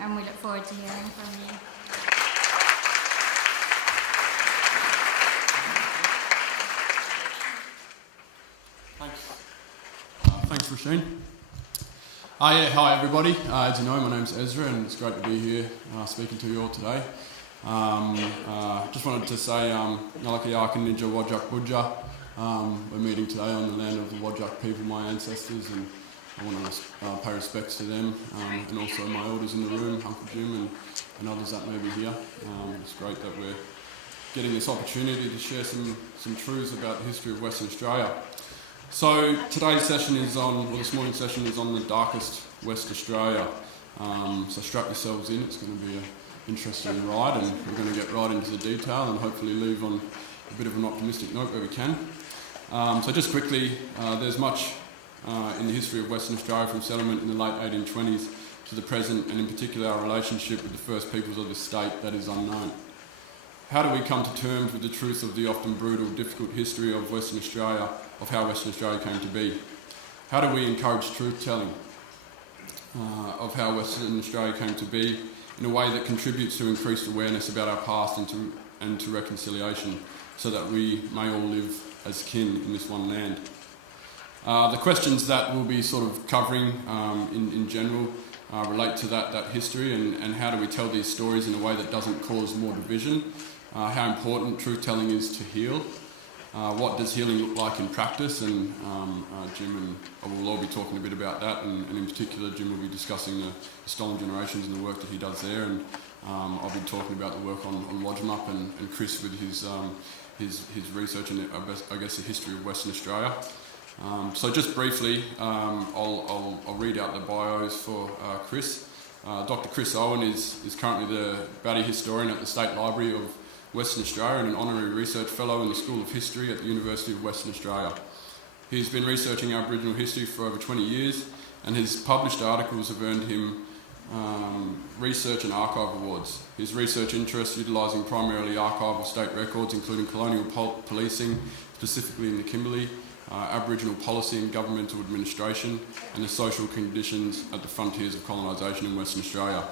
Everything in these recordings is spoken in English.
and we look forward to hearing from you. Thanks, Roisin. Hi everybody. As you know, my name's Ezra, and it's great to be here speaking to you all today. Just wanted to say, Nalaka Yaka Ninja Wajak Budja. We're meeting today on the land of the Wajak people, my ancestors, and I want to pay respects to them, and also my elders in the room, Uncle Jim and others that may be here. It's great that we're getting this opportunity to share some truths about the history of Western Australia. So today's session is on, well, this morning's session is on the darkest West Australia. So strap yourselves in, it's going to be an interesting ride, and we're going to get right into the detail and hopefully leave on a bit of an optimistic note where we can. So just quickly, there's much in the history of Western Australia from settlement in the late 1820s to the present, and in particular our relationship with the first peoples of the state, that is unknown. How do we come to terms with the truth of the often brutal, difficult history of Western Australia, of how Western Australia came to be? How do we encourage truth-telling of how Western Australia came to be in a way that contributes to increased awareness about our past and to reconciliation, so that we may all live as kin in this one land? The questions that we'll be sort of covering in general relate to that history, and how do we tell these stories in a way that doesn't cause more division, how important truth-telling is to heal, what does healing look like in practice, and Jim and I will all be talking a bit about that, and in particular Jim will be discussing the stolen generations and the work that he does there, and I'll be talking about the work on Lodgemup, and Chris with his research and I guess the history of Western Australia. So just briefly, I'll read out the bios for Chris. Dr. Chris Owen is currently the Batty Historian at the State Library of Western Australia and an Honorary Research Fellow in the School of History at the University of Western Australia. He's been researching Aboriginal history for over 20 years, and his published articles have earned him Research and Archive Awards. His research interests utilising primarily archival state records, including colonial policing, specifically in the Kimberley, Aboriginal policy and governmental administration, and the social conditions at the frontiers of colonisation in Western Australia.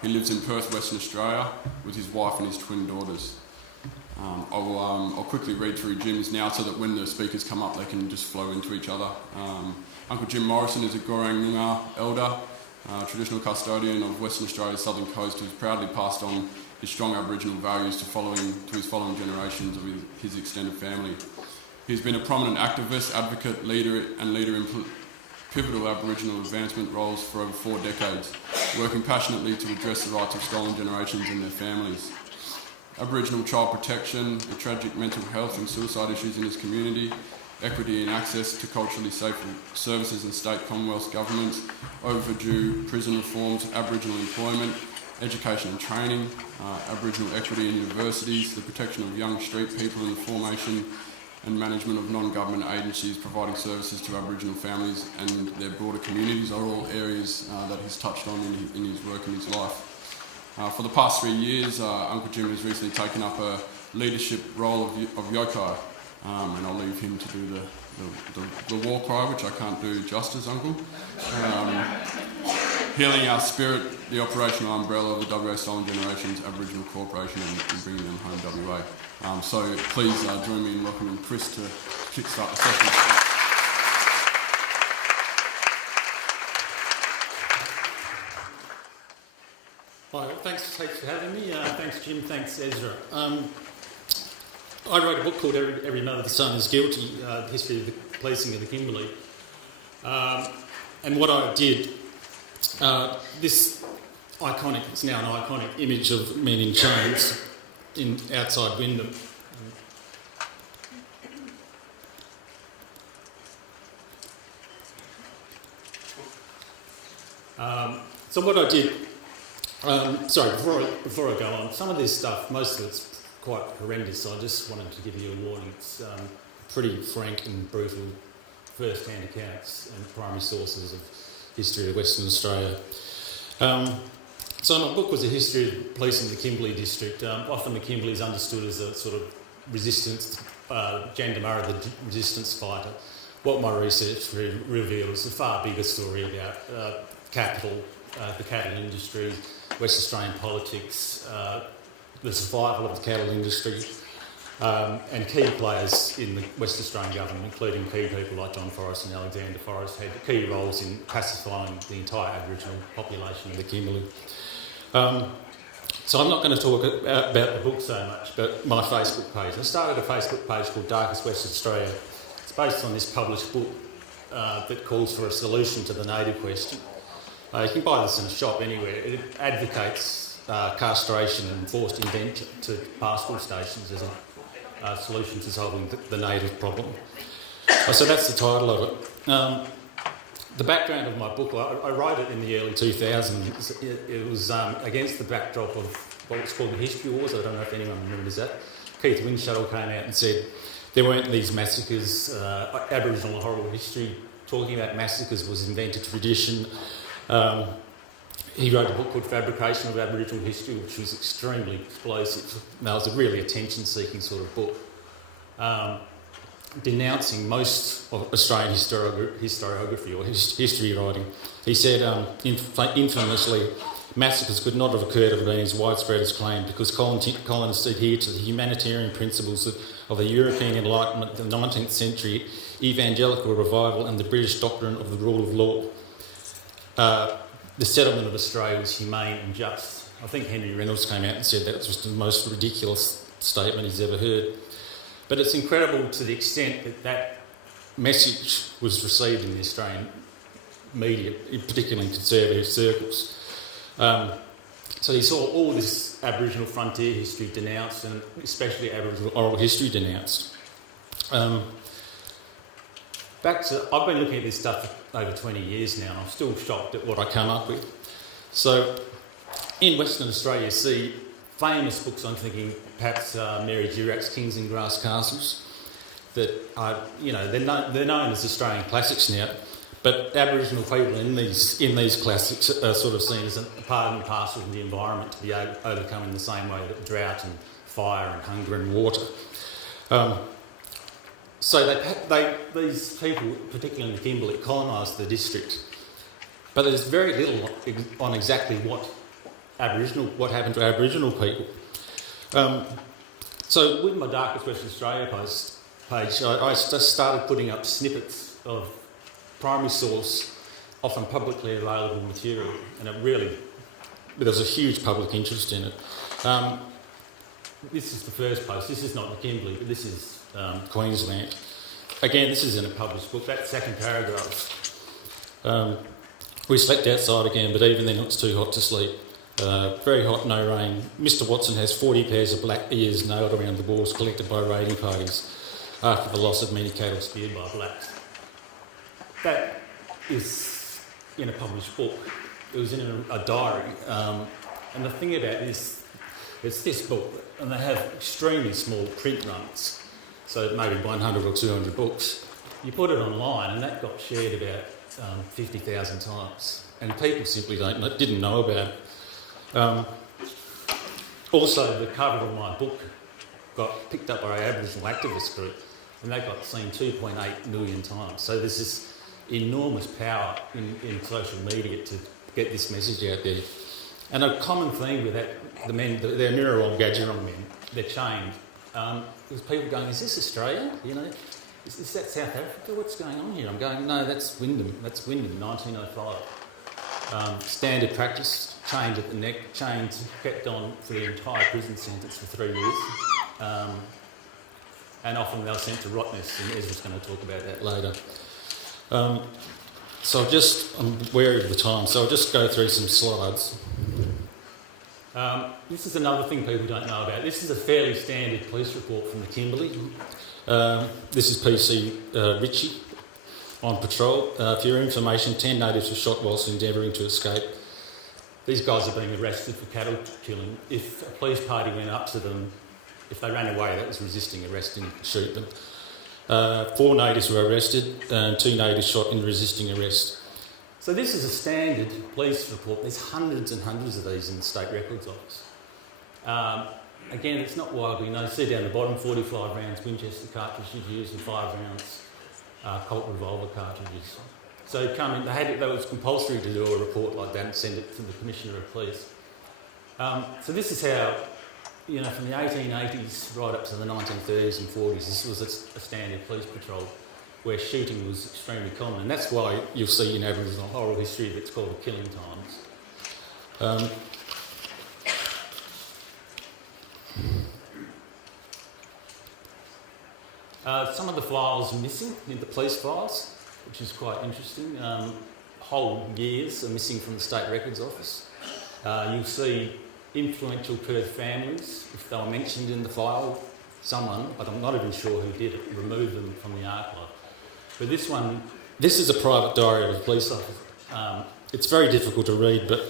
He lives in Perth, Western Australia, with his wife and his twin daughters. I'll quickly read through Jim's now so that when the speakers come up they can just flow into each other. Uncle Jim Morrison is a Gorang Noongar elder, traditional custodian of Western Australia's southern coast, who's proudly passed on his strong Aboriginal values to his following generations of his extended family. He's been a prominent activist, advocate, leader in pivotal Aboriginal advancement roles for over 4 decades, working passionately to address the rights of stolen generations and their families. Aboriginal child protection, the tragic mental health and suicide issues in his community, equity and access to culturally safe services in state Commonwealth governments, overdue prison reforms, Aboriginal employment, education and training, Aboriginal equity in universities, the protection of young street people and the formation and management of non-government agencies providing services to Aboriginal families and their broader communities are all areas that he's touched on in his work and his life. For the past 3 years, Uncle Jim has recently taken up a leadership role of Yokai, and I'll leave him to do the war cry, which I can't do justice, Uncle. Healing our spirit, the operational umbrella of the WA Stolen Generations Aboriginal Corporation, and bringing them home WA. So please join me in welcoming Chris to kickstart the session. Hi, thanks for having me. Thanks Jim, thanks Ezra. I wrote a book called Every Mother the Son is Guilty, the history of the policing of the Kimberley. And what I did, it's now an iconic image of men in chains outside Wyndham. So what I did, before I go on, some of this stuff, most of it's quite horrendous, so I just wanted to give you a warning. It's pretty frank and brutal first-hand accounts and primary sources of history of Western Australia. So my book was a history of policing the Kimberley district. Often the Kimberley is understood as a sort of resistance, Jandamurra, the resistance fighter. What my research revealed is a far bigger story about capital the cattle industry, West Australian politics, the survival of the cattle industry, and key players in the West Australian government, including key people like John Forrest and Alexander Forrest, had key roles in pacifying the entire Aboriginal population of the Kimberley. So I'm not going to talk about the book so much, but my Facebook page. I started a Facebook page called Darkest West Australia. It's based on this published book that calls for a solution to the native question. You can buy this in a shop anywhere. It advocates castration and forced indenture to pastoral stations as a solution to solving the native problem. So that's the title of it. The background of my book, I wrote it in the early 2000s. It was against the backdrop of what was called the History Wars. I don't know if anyone remembers that. Keith Windshuttle came out and said there weren't these massacres. Aboriginal horrible history, talking about massacres was invented tradition. He wrote a book called Fabrication of Aboriginal History, which was extremely explosive. That was a really attention-seeking sort of book. Denouncing most of Australian historiography or history writing. He said, infamously, massacres could not have occurred or been as widespread as claimed because colonists adhered to the humanitarian principles of the European Enlightenment, the 19th century evangelical revival and the British doctrine of the rule of law. The settlement of Australia was humane and just. I think Henry Reynolds came out and said that was the most ridiculous statement he's ever heard. But it's incredible to the extent that that message was received in the Australian media, particularly in conservative circles. So he saw all this Aboriginal frontier history denounced, and especially Aboriginal oral history denounced. I've been looking at this stuff for over 20 years now, and I'm still shocked at what I come up with. So in Western Australia, you see famous books, I'm thinking perhaps Mary Durack's Kings and Grass Castles, that are, they're known as Australian classics now, but Aboriginal people in these classics are sort of seen as a part and parcel of the environment to be overcome in the same way that drought and fire and hunger and water. So these people, particularly in the Kimberley, colonised the district, but there's very little on exactly what happened to Aboriginal people. So with my Darkest West Australia page, I just started putting up snippets of primary source, often publicly available material, and there was a huge public interest in it. This is the first post. This is not the Kimberley, but this is Queensland. Again, this is in a published book. That second paragraph. We slept outside again, but even then it was too hot to sleep. Very hot, no rain. Mr. Watson has 40 pairs of black ears nailed around the walls collected by raiding parties after the loss of many cattle speared by blacks. That is in a published book. It was in a diary. And the thing about this, it's this book, and they have extremely small print runs, so maybe 100 or 200 books. You put it online, and that got shared about 50,000 times, and people simply didn't know about it. Also, the cover of my book got picked up by an Aboriginal activist group, and that got seen 2.8 million times. So there's this enormous power in social media to get this message out there. And a common theme with that, the men, they're Ngunnawal Gadjurrung men, they're chained. There's people going, is this Australia? Is that South Africa? What's going on here? I'm going, no, that's Wyndham. That's Wyndham, 1905. Standard practice, chained at the neck, chained, kept on for the entire prison sentence for 3 years. And often they're sent to Rottnest, and Ezra's going to talk about that later. I'm wary of the time, so I'll just go through some slides. This is another thing people don't know about. This is a fairly standard police report from the Kimberley. This is PC Ritchie on patrol. For your information, 10 natives were shot whilst endeavouring to escape. These guys are being arrested for cattle killing. If a police party went up to them, if they ran away, that was resisting arrest and shoot them. 4 natives were arrested and 2 natives shot in resisting arrest. So this is a standard police report. There's hundreds and hundreds of these in the State Records Office. Again, it's not widely known. See down the bottom, 45 rounds Winchester cartridges used and 5 rounds Colt revolver cartridges. So that was compulsory to do a report like that and send it to the Commissioner of Police. So this is how, from the 1880s right up to the 1930s and 40s, this was a standard police patrol where shooting was extremely common. And that's why you'll see in Aboriginal oral history that it's called the killing times. Some of the files are missing in the police files, which is quite interesting. Whole years are missing from the State Records Office. You'll see influential Perth families, if they were mentioned in the file, someone, but I'm not even sure who did it, removed them from the archive. But this is a private diary of a police officer. It's very difficult to read, but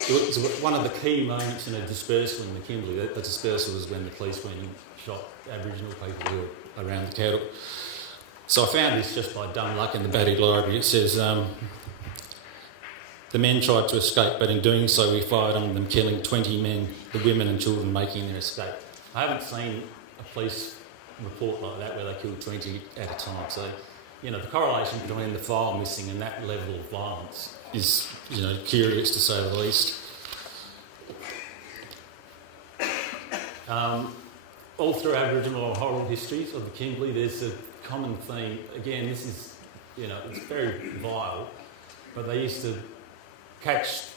it was one of the key moments in a dispersal in the Kimberley. The dispersal was when the police went and shot Aboriginal people who were around the cattle. So I found this just by dumb luck in the Batty Library. It says, the men tried to escape, but in doing so we fired on them, killing 20 men, the women and children making their escape. I haven't seen a police report like that where they killed 20 at a time. So, the correlation between the file missing and that level of violence is, curious to say the least. All through Aboriginal oral histories of the Kimberley, there's a common theme. Again, this is, it's very vile, but they used to catch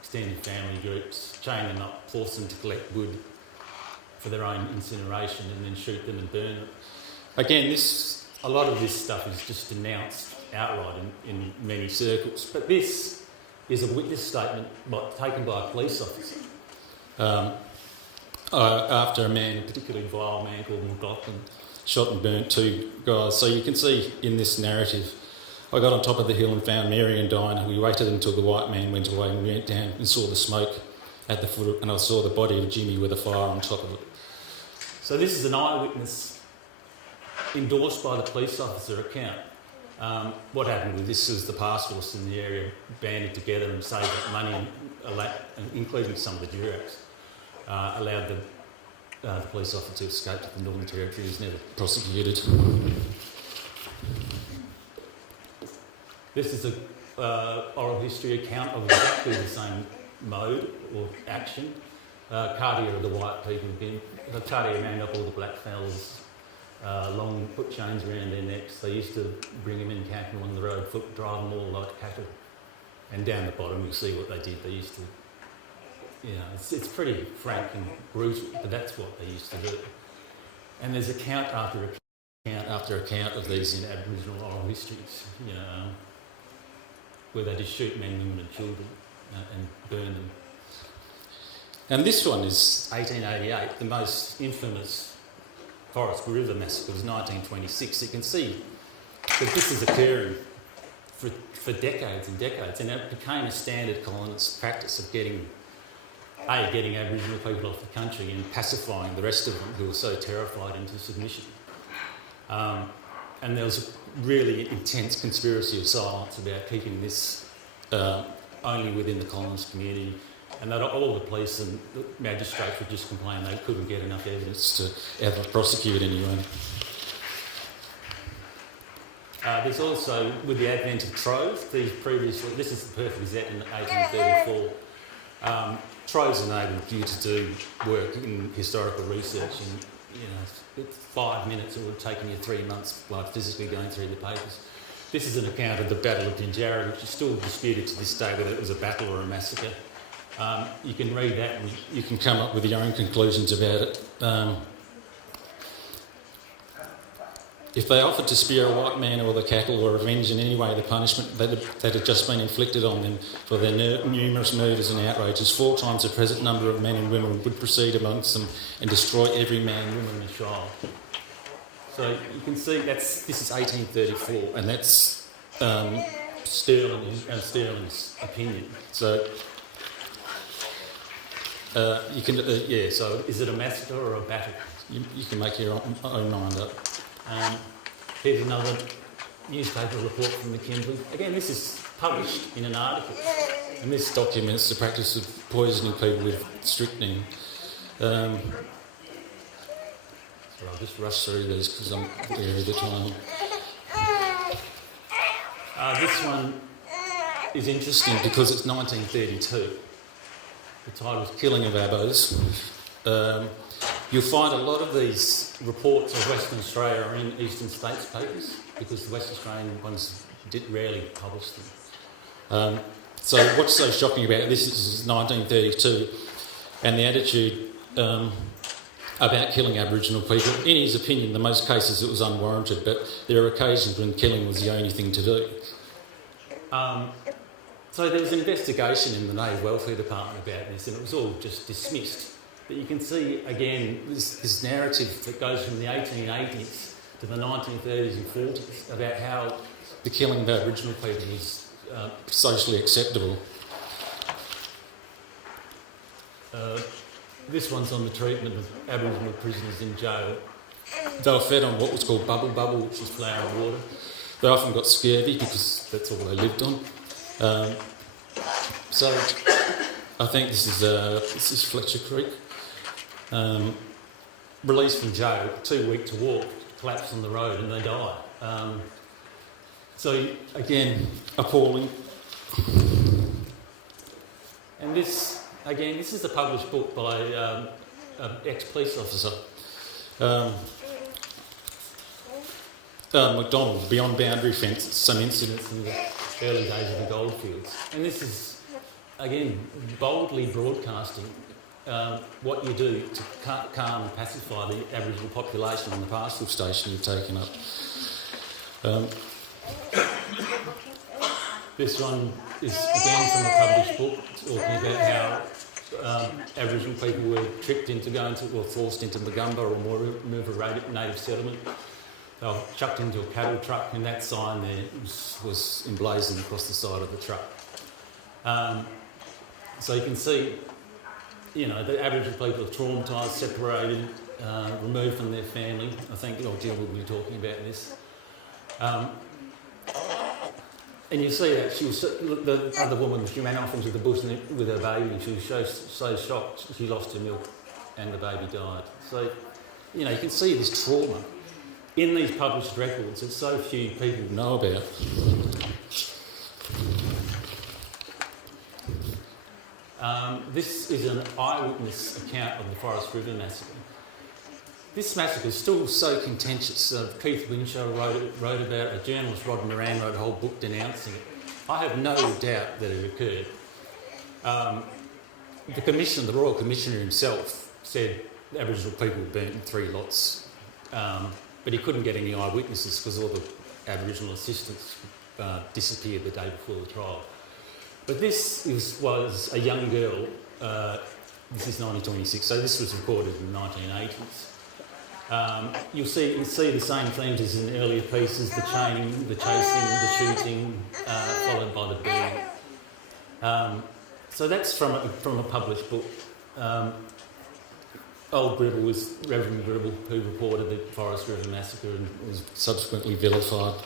extended family groups, chain them up, force them to collect wood for their own incineration and then shoot them and burn them. Again, a lot of this stuff is just denounced outright in many circles, but this is a witness statement taken by a police officer after a particularly vile man called McLaughlin shot and burnt 2 guys. So you can see in this narrative, I got on top of the hill and found Mary and Dinah. We waited until the white man went away and we went down and saw the smoke at the foot, and I saw the body of Jimmy with a fire on top of it. So this is an eyewitness endorsed by the police officer account. What happened with this is the pastoralists in the area banded together and saved up money, including some of the Duracs, allowed the police officer to escape to the Northern Territory. He was never prosecuted. This is a oral history account of exactly the same mode or action. Cartier are the white people. Cartier round up all the black fellas, put chains around their necks. They used to bring them in, camp them on the road, drive them all like cattle. And down the bottom you'll see what they did. They used to, it's pretty frank and brutal, but that's what they used to do. And there's account after account after account of these in Aboriginal oral histories, where they just shoot men, women and children and burn them. And this one is 1888, the most infamous Forest River Massacre was 1926. You can see that this is occurring for decades and decades, and it became a standard colonist practice of getting Aboriginal people off the country and pacifying the rest of them who were so terrified into submission. And there was a really intense conspiracy of silence about keeping this only within the colonist community, and that all the police and the magistrates would just complain they couldn't get enough evidence to ever prosecute anyone. There's also, with the advent of Trove, this is the Perth Gazette in 1834. Trove's enabled you to do work in historical research in 5 minutes. It would have taken you 3 months by physically going through the papers. This is an account of the Battle of Dinjarra, which is still disputed to this day whether it was a battle or a massacre. You can read that and you can come up with your own conclusions about it. If they offered to spare a white man or the cattle or avenge in any way the punishment that had just been inflicted on them for their numerous murders and outrages, 4 times the present number of men and women would proceed amongst them and destroy every man, woman and child. So you can see this is 1834, and that's Sterling's opinion. So you can, so is it a massacre or a battle? You can make your own mind up. Here's another newspaper report from the Kimberley. Again, this is published in an article, and this documents the practice of poisoning people with strychnine. So I'll just rush through these because I'm there at the time. This one is interesting because it's 1932. The title is Killing of Abos. You'll find a lot of these reports of Western Australia are in Eastern States papers because the West Australian ones rarely publish them. So what's so shocking about this is 1932 and the attitude about killing Aboriginal people. In his opinion, in most cases it was unwarranted, but there are occasions when killing was the only thing to do. So there was an investigation in the Native Welfare Department about this and it was all just dismissed. But you can see, again, this narrative that goes from the 1880s to the 1930s and 40s about how the killing of Aboriginal people was socially acceptable. This one's on the treatment of Aboriginal prisoners in jail. They were fed on what was called bubble, which is flour and water. They often got scurvy because that's all they lived on. So I think this is Fletcher Creek. Released from jail, 2 weeks to walk, collapse on the road and they die. So again, appalling. And this is a published book by an ex-police officer. McDonald, Beyond Boundary Fence, some incidents in the early days of the goldfields. And this is, again, boldly broadcasting what you do to calm and pacify the Aboriginal population on the pastoral station you've taken up. This one is again from a published book talking about how Aboriginal people were tricked into forced into Magumba or Moorooka native settlement. They were chucked into a cattle truck and that sign there was emblazoned across the side of the truck. So you can see, the Aboriginal people are traumatised, separated, removed from their family. I think Jill will be talking about this. And you see that the other woman, she ran off into the bush with her baby and she was so shocked she lost her milk and the baby died. So, you can see this trauma in these published records that so few people know about. This is an eyewitness account of the Forest River Massacre. This massacre is still so contentious. Keith Winshaw wrote about it. A journalist, Rod Moran, wrote a whole book denouncing it. I have no doubt that it occurred. The Royal Commissioner himself said Aboriginal people were burnt in 3 lots, but he couldn't get any eyewitnesses because all the Aboriginal assistants disappeared the day before the trial. But this was a young girl. This is 1926, so this was recorded in the 1980s. You'll see the same themes as in earlier pieces: the chaining, the chasing, the shooting, followed by the burning. So that's from a published book. Old Gribble was Reverend Gribble, who reported the Forest River Massacre and was subsequently vilified.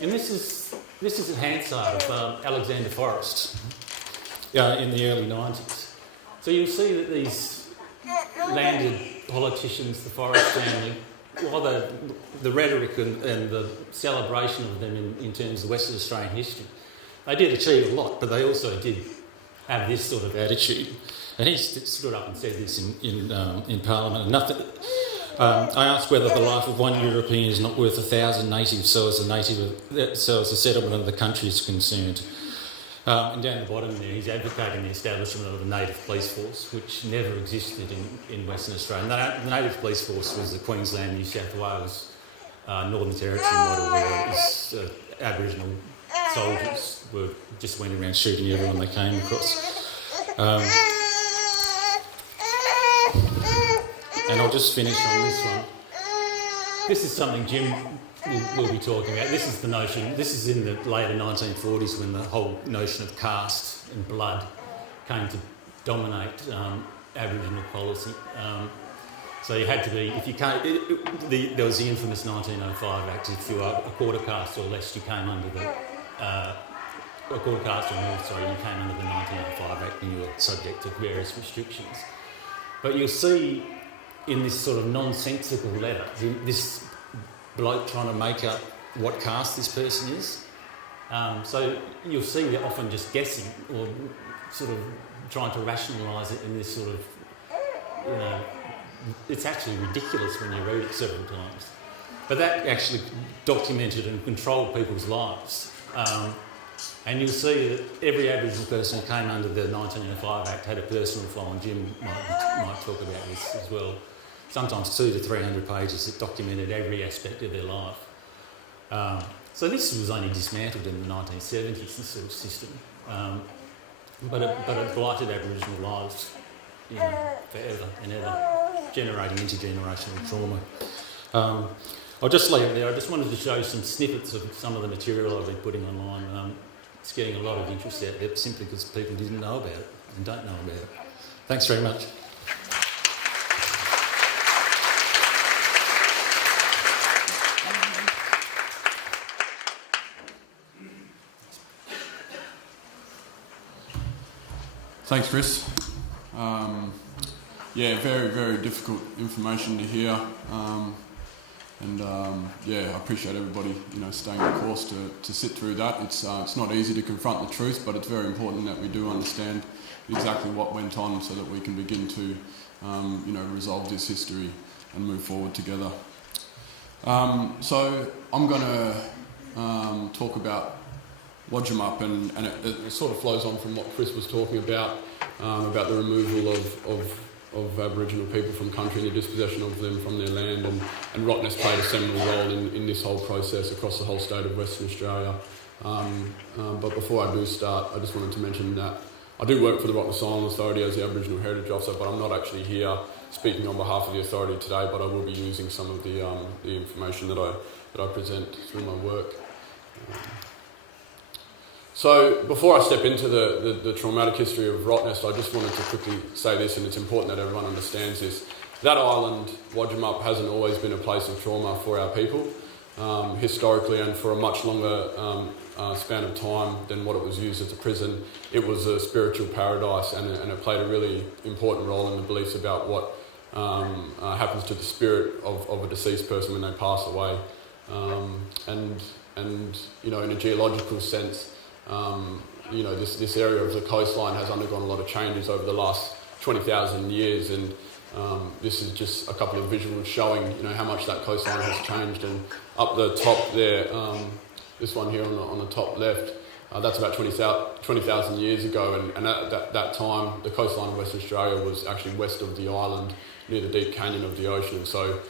And this is a Hansard of Alexander Forrest in the early 90s. So you'll see that these landed politicians, the Forrest family, while the rhetoric and the celebration of them in terms of Western Australian history, they did achieve a lot, but they also did have this sort of attitude. And he stood up and said this in Parliament. I asked whether the life of one European is not worth 1,000 natives, so as a settlement of the country is concerned. And down the bottom there, he's advocating the establishment of a native police force, which never existed in Western Australia. And the native police force was the Queensland, New South Wales, Northern Territory model, where Aboriginal soldiers just went around shooting everyone they came across. And I'll just finish on this one. This is something Jim will be talking about. This is the notion, this is in the later 1940s when the whole notion of caste and blood came to dominate Aboriginal policy. So you had to be, if you can't, there was the infamous 1905 Act, if you are a quarter caste or less, you came under the, a quarter caste or more, sorry, you came under the 1905 Act and you were subject to various restrictions. But you'll see in this sort of nonsensical letter. This bloke trying to make up what caste this person is. So you'll see they're often just guessing or sort of trying to rationalise it in this sort of, you know, it's actually ridiculous when you read it several times. But that actually documented and controlled people's lives. And you'll see that every Aboriginal person who came under the 1905 Act had a personal file, and Jim might talk about this as well. Sometimes 200 to 300 pages that documented every aspect of their life. So this was only dismantled in the 1970s, this sort of system. But it blighted Aboriginal lives, you know, forever and ever, generating intergenerational trauma. I'll just leave it there. I just wanted to show some snippets of some of the material I've been putting online. It's getting a lot of interest out there simply because people didn't know about it and don't know about it. Thanks very much. Thanks, Chris. Yeah, very, very difficult information to hear. Yeah, I appreciate everybody, you know, staying the course to sit through that. It's not easy to confront the truth, but it's very important that we do understand exactly what went on so that we can begin to, you know, resolve this history and move forward together. So I'm going to talk about Wajamup, and it sort of flows on from what Chris was talking about the removal of Aboriginal people from country and the dispossession of them from their land, and Rottnest played a seminal role in this whole process across the whole state of Western Australia. But before I do start, I just wanted to mention that I do work for the Rottnest Island Authority as the Aboriginal Heritage Officer, but I'm not actually here speaking on behalf of the authority today, but I will be using some of the information that I present through my work. So before I step into the traumatic history of Rottnest, I just wanted to quickly say this, and it's important that everyone understands this. That island, Wajamup, hasn't always been a place of trauma for our people, historically, and for a much longer span of time than what it was used as a prison. It was a spiritual paradise, and it played a really important role in the beliefs about what happens to the spirit of a deceased person when they pass away. And you know, in a geological sense, you know, this area of the coastline has undergone a lot of changes over the last 20,000 years, and this is just a couple of visuals showing, you know, how much that coastline has changed. And up the top there, this one here on the top left, that's about 20,000 years ago, and at that time the coastline of Western Australia was actually west of the island, near the deep canyon of the ocean. So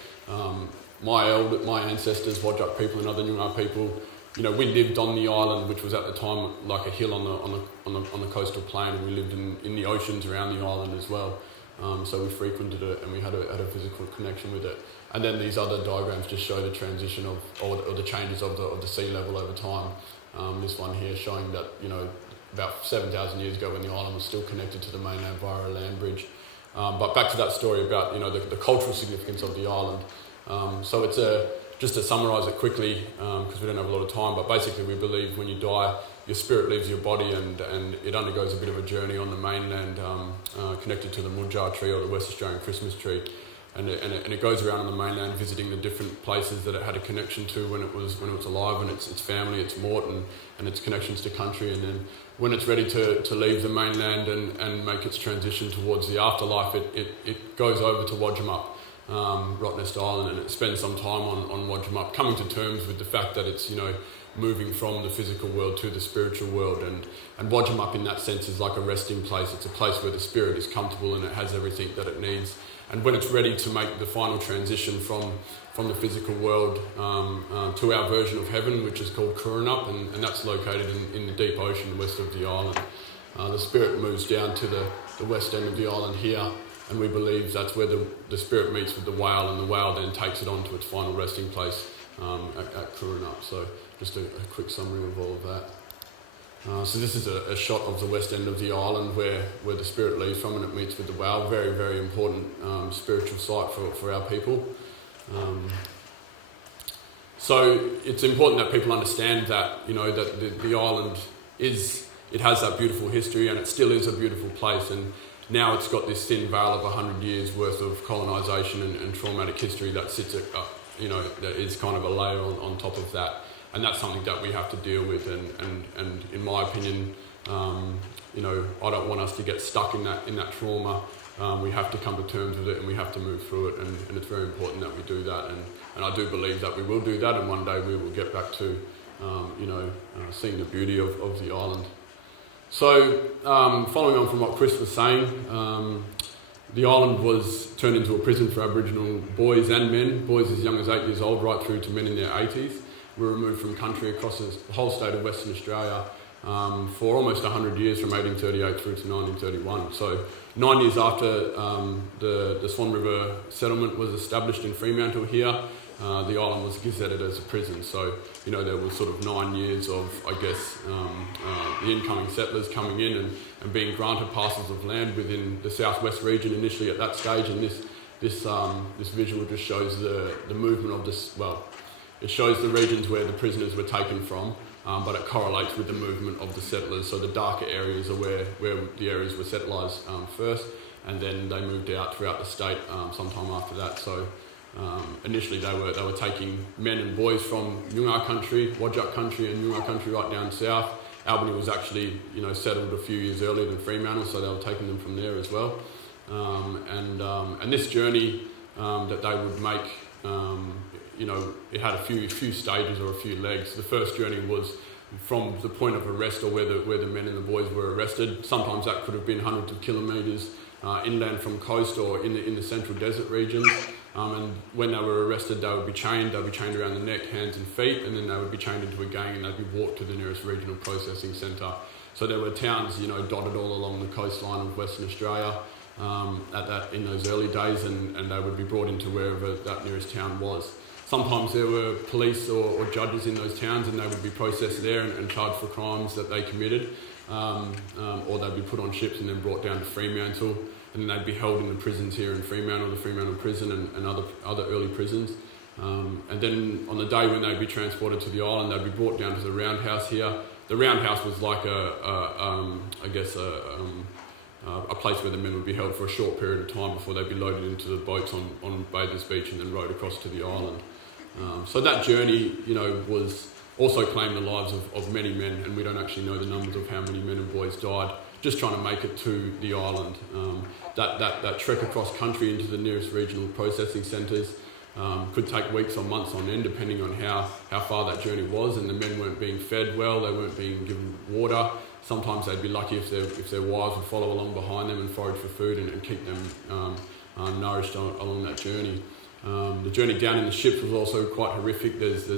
my ancestors, Whadjuk people and other Noongar people, you know, we lived on the island, which was at the time like a hill on the coastal plain, and we lived in the oceans around the island as well. So we frequented it, and we had a physical connection with it. And then these other diagrams just show the transition or the changes of the sea level over time. This one here showing that, you know, about 7,000 years ago when the island was still connected to the mainland via a land bridge. But back to that story about, you know, the cultural significance of the island. So it's just to summarise it quickly, because we don't have a lot of time, but basically we believe when you die, your spirit leaves your body and it undergoes a bit of a journey on the mainland, connected to the Mudjar tree or the West Australian Christmas tree. And it goes around on the mainland visiting the different places that it had a connection to when it was alive, and its family, its mort, and its connections to country. And then when it's ready to leave the mainland and make its transition towards the afterlife, it goes over to Wajamup, Rottnest Island, and it spends some time on Wajamup, coming to terms with the fact that it's, you know, moving from the physical world to the spiritual world. And Wajamup in that sense is like a resting place. It's a place where the spirit is comfortable and it has everything that it needs. And when it's ready to make the final transition from the physical world to our version of heaven, which is called Kurunup, and that's located in the deep ocean west of the island. The spirit moves down to the west end of the island here, and we believe that's where the spirit meets with the whale, and the whale then takes it on to its final resting place at Kurunup. So just a quick summary of all of that. So this is a shot of the west end of the island where the spirit leaves from and it meets with the whale. Very, very important spiritual site for our people. So it's important that people understand that, you know, that the island has that beautiful history, and it still is a beautiful place. now it's got this thin veil of 100 years worth of colonisation and traumatic history that sits that is kind of a layer on top of that. And that's something that we have to deal with, and in my opinion, I don't want us to get stuck in that trauma. We have to come to terms with it, and we have to move through it, and it's very important that we do that, and I do believe that we will do that, and one day we will get back to seeing the beauty of the island. So following on from what Chris was saying, the island was turned into a prison for Aboriginal boys and men, boys as young as 8 years old right through to men in their 80s. Were removed from country across the whole state of Western Australia for almost 100 years, from 1838 through to 1931. So 9 years after the Swan River settlement was established in Fremantle here, the island was gazetted as a prison. So, there was sort of 9 years of, the incoming settlers coming in and being granted parcels of land within the southwest region initially at that stage. And this visual just shows the movement of this, it shows the regions where the prisoners were taken from, but it correlates with the movement of the settlers. So the darker areas are where the areas were settlised first, and then they moved out throughout the state sometime after that. So initially they were taking men and boys from Noongar country, Whadjuk country and Noongar country right down south. Albany was actually settled a few years earlier than Fremantle, so they were taking them from there as well. And this journey that they would make, it had a few stages or a few legs. The first journey was from the point of arrest, or where the men and the boys were arrested. Sometimes that could have been hundreds of kilometres inland from coast or in the central desert regions. And when they were arrested, they would be chained. They'd be chained around the neck, hands and feet, and then they would be chained into a gang, and they'd be walked to the nearest regional processing centre. So there were towns, dotted all along the coastline of Western Australia in those early days, and they would be brought into wherever that nearest town was. Sometimes there were police or judges in those towns, and they would be processed there and charged for crimes that they committed, or they'd be put on ships and then brought down to Fremantle, and then they'd be held in the prisons here in Fremantle, the Fremantle prison and other early prisons. And then on the day when they'd be transported to the island, they'd be brought down to the roundhouse here. The roundhouse was like a place where the men would be held for a short period of time before they'd be loaded into the boats on Bathurst Beach and then rowed across to the island. So that journey, was also claimed the lives of many men, and we don't actually know the numbers of how many men and boys died just trying to make it to the island. That trek across country into the nearest regional processing centres could take weeks or months on end, depending on how far that journey was, and the men weren't being fed well, they weren't being given water. Sometimes they'd be lucky if their wives would follow along behind them and forage for food and keep them nourished along that journey. The journey down in the ships was also quite horrific. There's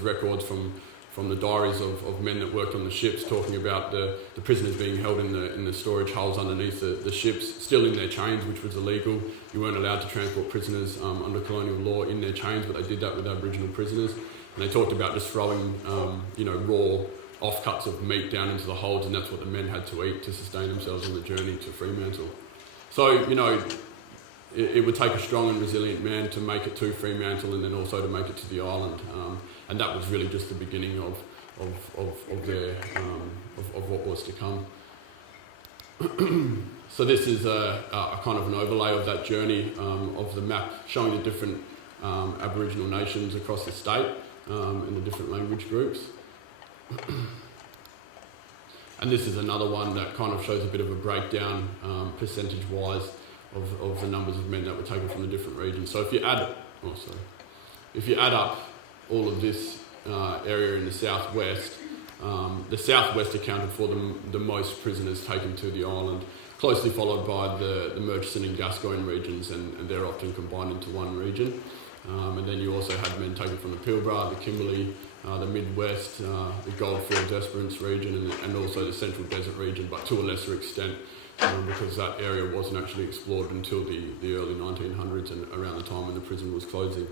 records from the diaries of men that worked on the ships talking about the prisoners being held in the storage hulls underneath the ships, still in their chains, which was illegal. You weren't allowed to transport prisoners under colonial law in their chains, but they did that with Aboriginal prisoners. And they talked about just throwing raw offcuts of meat down into the holds, and that's what the men had to eat to sustain themselves on the journey to Fremantle. So, it would take a strong and resilient man to make it to Fremantle, and then also to make it to the island. And that was really just the beginning of what was to come. So this is a kind of an overlay of that journey, of the map showing the different Aboriginal nations across the state and the different language groups. And this is another one that kind of shows a bit of a breakdown percentage-wise of the numbers of men that were taken from the different regions. So if you add up all of this area in the southwest accounted for the most prisoners taken to the island, closely followed by the Murchison and Gascoyne regions, and they're often combined into one region. And then you also had men taken from the Pilbara, the Kimberley, the Midwest, the Goldfields, Esperance region, and also the Central Desert region, but to a lesser extent, because that area wasn't actually explored until the early 1900s and around the time when the prison was closing.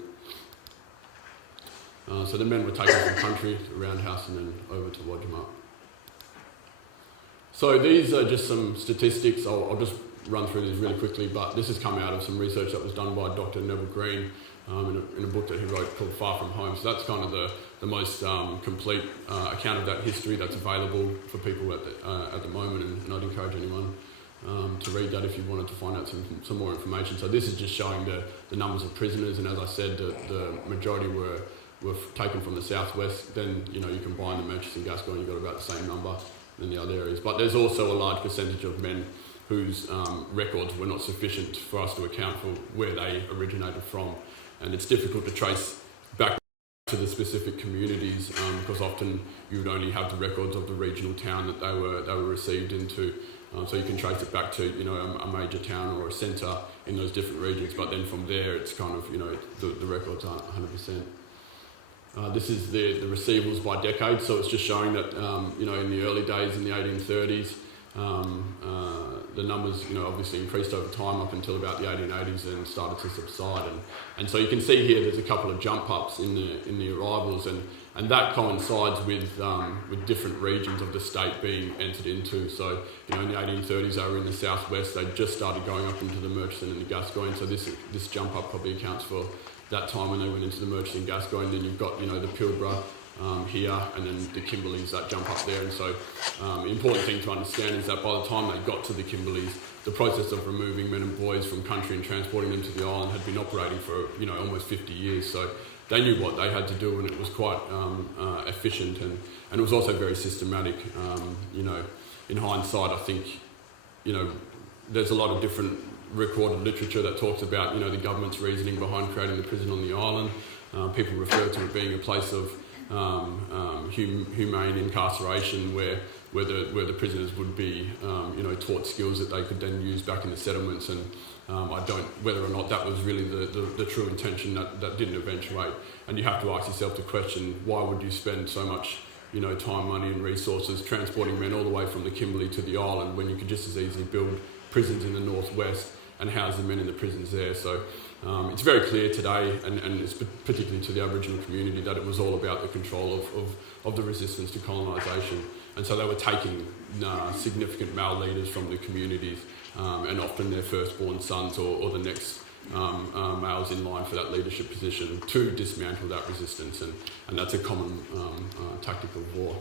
So the men were taken from country to Roundhouse and then over to Wodjuma. So these are just some statistics. I'll just run through these really quickly, but this has come out of some research that was done by Dr. Neville Green in a book that he wrote called Far From Home. So that's kind of the most complete account of that history that's available for people at the moment, and I'd encourage anyone to read that if you wanted to find out some more information. So this is just showing the numbers of prisoners, and as I said, the majority were taken from the southwest. Then you combine the Murchison and Gascoyne, you've got about the same number in the other areas. But there's also a large percentage of men whose records were not sufficient for us to account for where they originated from, and it's difficult to trace back to the specific communities because often you would only have the records of the regional town that they were received into. So you can trace it back to a major town or a centre in those different regions, but then from there it's kind of the records aren't 100%. This is the receivables by decade, so it's just showing that in the early days in the 1830s the numbers obviously increased over time up until about the 1880s and started to subside, and so you can see here there's a couple of jump ups in the arrivals, and that coincides with different regions of the state being entered into. So in the 1830s they were in the southwest, they just started going up into the Murchison and the Gascoyne, so this jump up probably accounts for that time when they went into the Murchison and Gascoyne. Then you've got the Pilbara here, and then the Kimberleys that jump up there. And so the important thing to understand is that by the time they got to the Kimberleys, the process of removing men and boys from country and transporting them to the island had been operating for almost 50 years. So they knew what they had to do, and it was quite efficient, and it was also very systematic. In hindsight, I think there's a lot of different recorded literature that talks about the government's reasoning behind creating the prison on the island. People refer to it being a place of humane incarceration where the prisoners would be taught skills that they could then use back in the settlements, and whether or not that was really the true intention that didn't eventuate. And you have to ask yourself the question, why would you spend so much time, money and resources transporting men all the way from the Kimberley to the island when you could just as easily build prisons in the northwest and house the men in the prisons there? So it's very clear today, and it's particularly to the Aboriginal community, that it was all about the control of the resistance to colonisation. And so they were taking significant male leaders from the communities, and often their firstborn sons or the next males in line for that leadership position to dismantle that resistance, and that's a common tactic of war.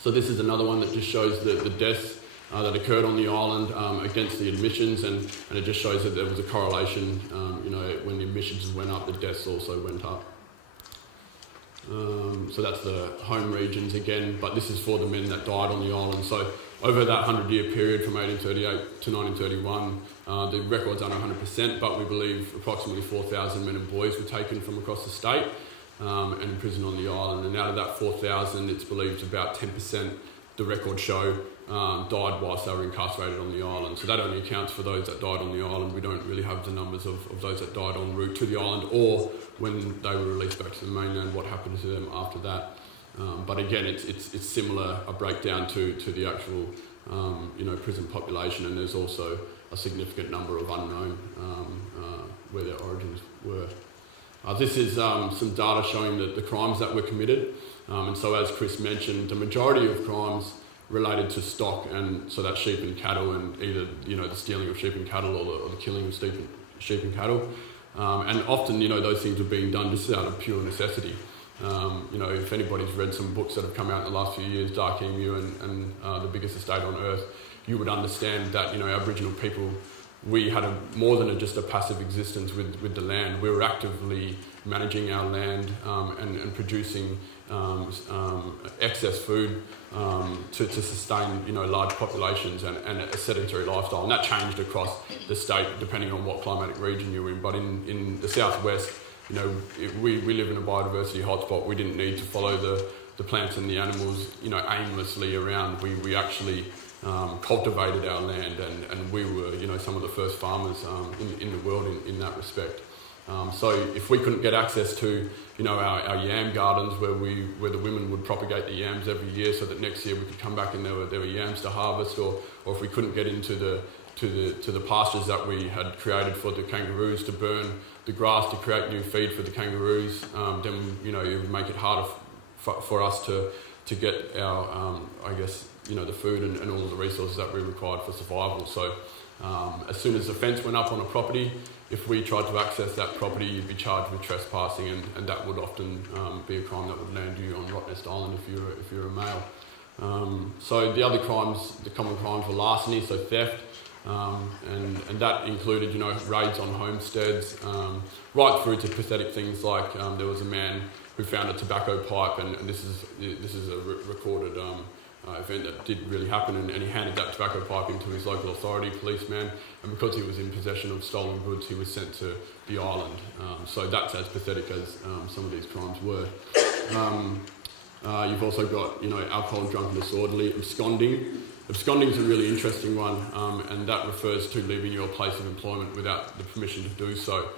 So this is another one that just shows the deaths that occurred on the island against the admissions, and it just shows that there was a correlation. When the admissions went up, the deaths also went up. So that's the home regions again, but this is for the men that died on the island. So over that 100-year period from 1838 to 1931, the records aren't 100%, but we believe approximately 4,000 men and boys were taken from across the state and imprisoned on the island. And out of that 4,000, it's believed about 10%, the records show, died whilst they were incarcerated on the island. So that only accounts for those that died on the island. We don't really have the numbers of those that died en route to the island, or when they were released back to the mainland, what happened to them after that. But again, it's similar, a breakdown to the actual prison population, and there's also a significant number of unknown where their origins were. This is some data showing the crimes that were committed, and so as Chris mentioned, the majority of crimes related to stock, and so that's sheep and cattle, and either the stealing of sheep and cattle or the killing of sheep and cattle, and often those things were being done just out of pure necessity. If anybody's read some books that have come out in the last few years, Dark Emu and The Biggest Estate on Earth, you would understand that Aboriginal people, we had more than just a passive existence with the land. We were actively managing our land and producing excess food to sustain large populations and a sedentary lifestyle, and that changed across the state depending on what climatic region you're in. But in the southwest, we live in a biodiversity hotspot. We didn't need to follow the plants and the animals aimlessly around. We actually cultivated our land, and we were some of the first farmers in the world in that respect. So if we couldn't get access to our yam gardens where the women would propagate the yams every year so that next year we could come back and there were yams to harvest, or if we couldn't get into the pastures that we had created for the kangaroos to burn the grass to create new feed for the kangaroos, then it would make it harder for us to get our the food and all of the resources that we required for survival. So as soon as the fence went up on a property, if we tried to access that property, you'd be charged with trespassing, and that would often be a crime that would land you on Rottnest Island if you're a male. So the other crimes, the common crimes were larceny, so theft, and that included, raids on homesteads, right through to pathetic things like there was a man who found a tobacco pipe, and this is a recorded event that did really happen, and he handed that tobacco pipe into his local authority policeman, and because he was in possession of stolen goods, he was sent to the island. So that's as pathetic as some of these crimes were. You've also got, alcohol, drunk and disorderly, absconding. Absconding is a really interesting one, and that refers to leaving your place of employment without the permission to do so.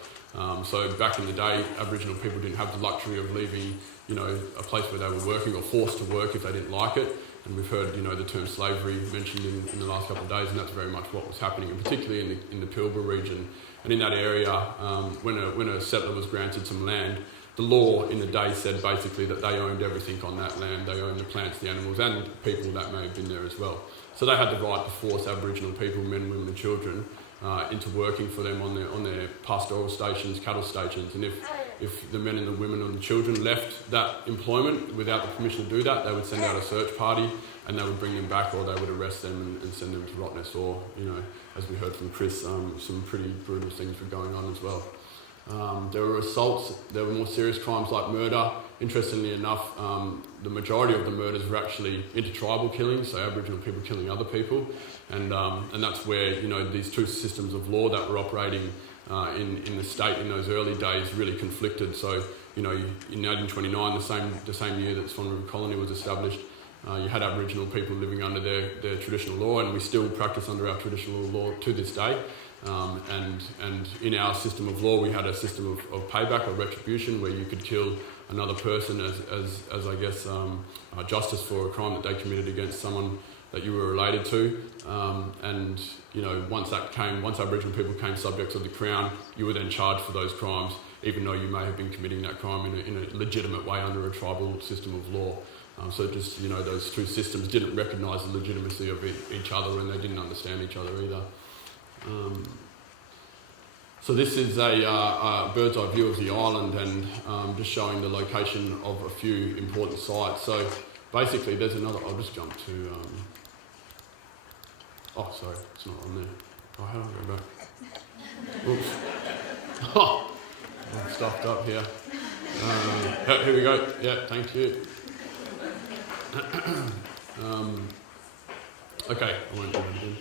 So back in the day, Aboriginal people didn't have the luxury of leaving, a place where they were working or forced to work if they didn't like it. And we've heard, the term slavery mentioned in the last couple of days, and that's very much what was happening, and particularly in the Pilbara region. And in that area, when a settler was granted some land, the law in the day said basically that they owned everything on that land. They owned the plants, the animals, and people that may have been there as well. So they had the right to force Aboriginal people, men, women and children, into working for them on their pastoral stations, cattle stations. And if the men and the women and the children left that employment without the permission to do that, they would send out a search party and they would bring them back, or they would arrest them and send them to Rottnest, or, as we heard from Chris, some pretty brutal things were going on as well. There were assaults, there were more serious crimes like murder. Interestingly enough, the majority of the murders were actually intertribal killings, so Aboriginal people killing other people, and that's where these two systems of law that were operating in the state in those early days really conflicted. So in 1829, the same year that Swan River Colony was established, you had Aboriginal people living under their traditional law, and we still practice under our traditional law to this day. And in our system of law, we had a system of payback or retribution, where you could kill another person as I guess, justice for a crime that they committed against someone that you were related to. And once Aboriginal people became subjects of the Crown, you were then charged for those crimes, even though you may have been committing that crime in a legitimate way under a tribal system of law. So just, those two systems didn't recognise the legitimacy of each other, and they didn't understand each other either. So this is a bird's eye view of the island, and just showing the location of a few important sites. So basically there's another, I'll just jump to, sorry, it's not on there. Oh, how do I go back? Oops. Oh, I'm stuffed up here. Here we go. Yeah, thank you. Okay, I won't do anything.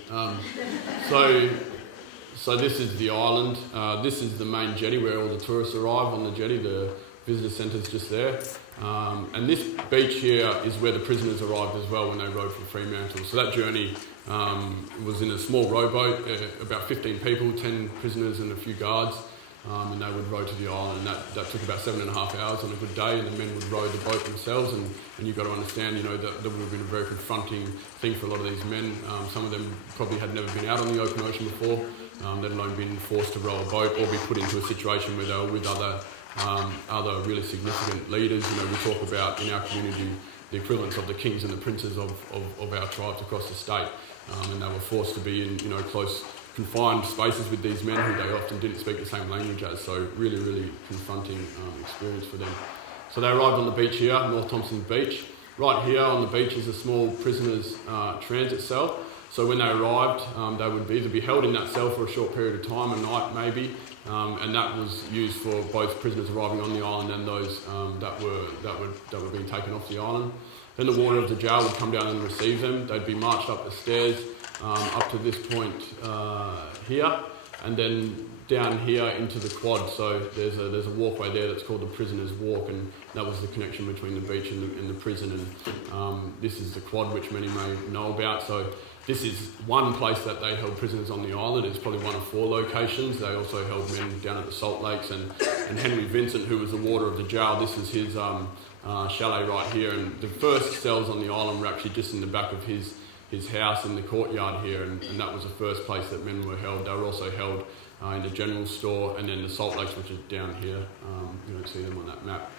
So this is the island. This is the main jetty where all the tourists arrive on the jetty. The visitor centre's just there. And this beach here is where the prisoners arrived as well when they rode from Fremantle. So that journey was in a small rowboat, about 15 people, 10 prisoners and a few guards. And they would row to the island, and that took about 7.5 hours on a good day, and the men would row the boat themselves, and you've got to understand, that would have been a very confronting thing for a lot of these men. Some of them probably had never been out on the open ocean before, let alone been forced to row a boat or be put into a situation where they were with other really significant leaders. We talk about in our community the equivalents of the kings and the princes of our tribes across the state, and they were forced to be in close confined spaces with these men who they often didn't speak the same language as, so really, really confronting experience for them. So they arrived on the beach here, North Thompson Beach. Right here on the beach is a small prisoners' transit cell. So when they arrived, they would either be held in that cell for a short period of time, a night maybe, and that was used for both prisoners arriving on the island and those that were being taken off the island. Then the warden of the jail would come down and receive them. They'd be marched up the stairs up to this point here, and then down here into the quad. So there's a walkway there that's called the Prisoner's Walk, and that was the connection between the beach and the prison. And this is the quad, which many may know about. So this is one place that they held prisoners on the island. It's probably one of 4 locations. They also held men down at the Salt Lakes, and Henry Vincent, who was the warder of the jail, this is his chalet right here. And the first cells on the island were actually just in the back of his house in the courtyard here, and that was the first place that men were held. They were also held in the general store, and then the Salt Lakes, which is down here. You don't see them on that map.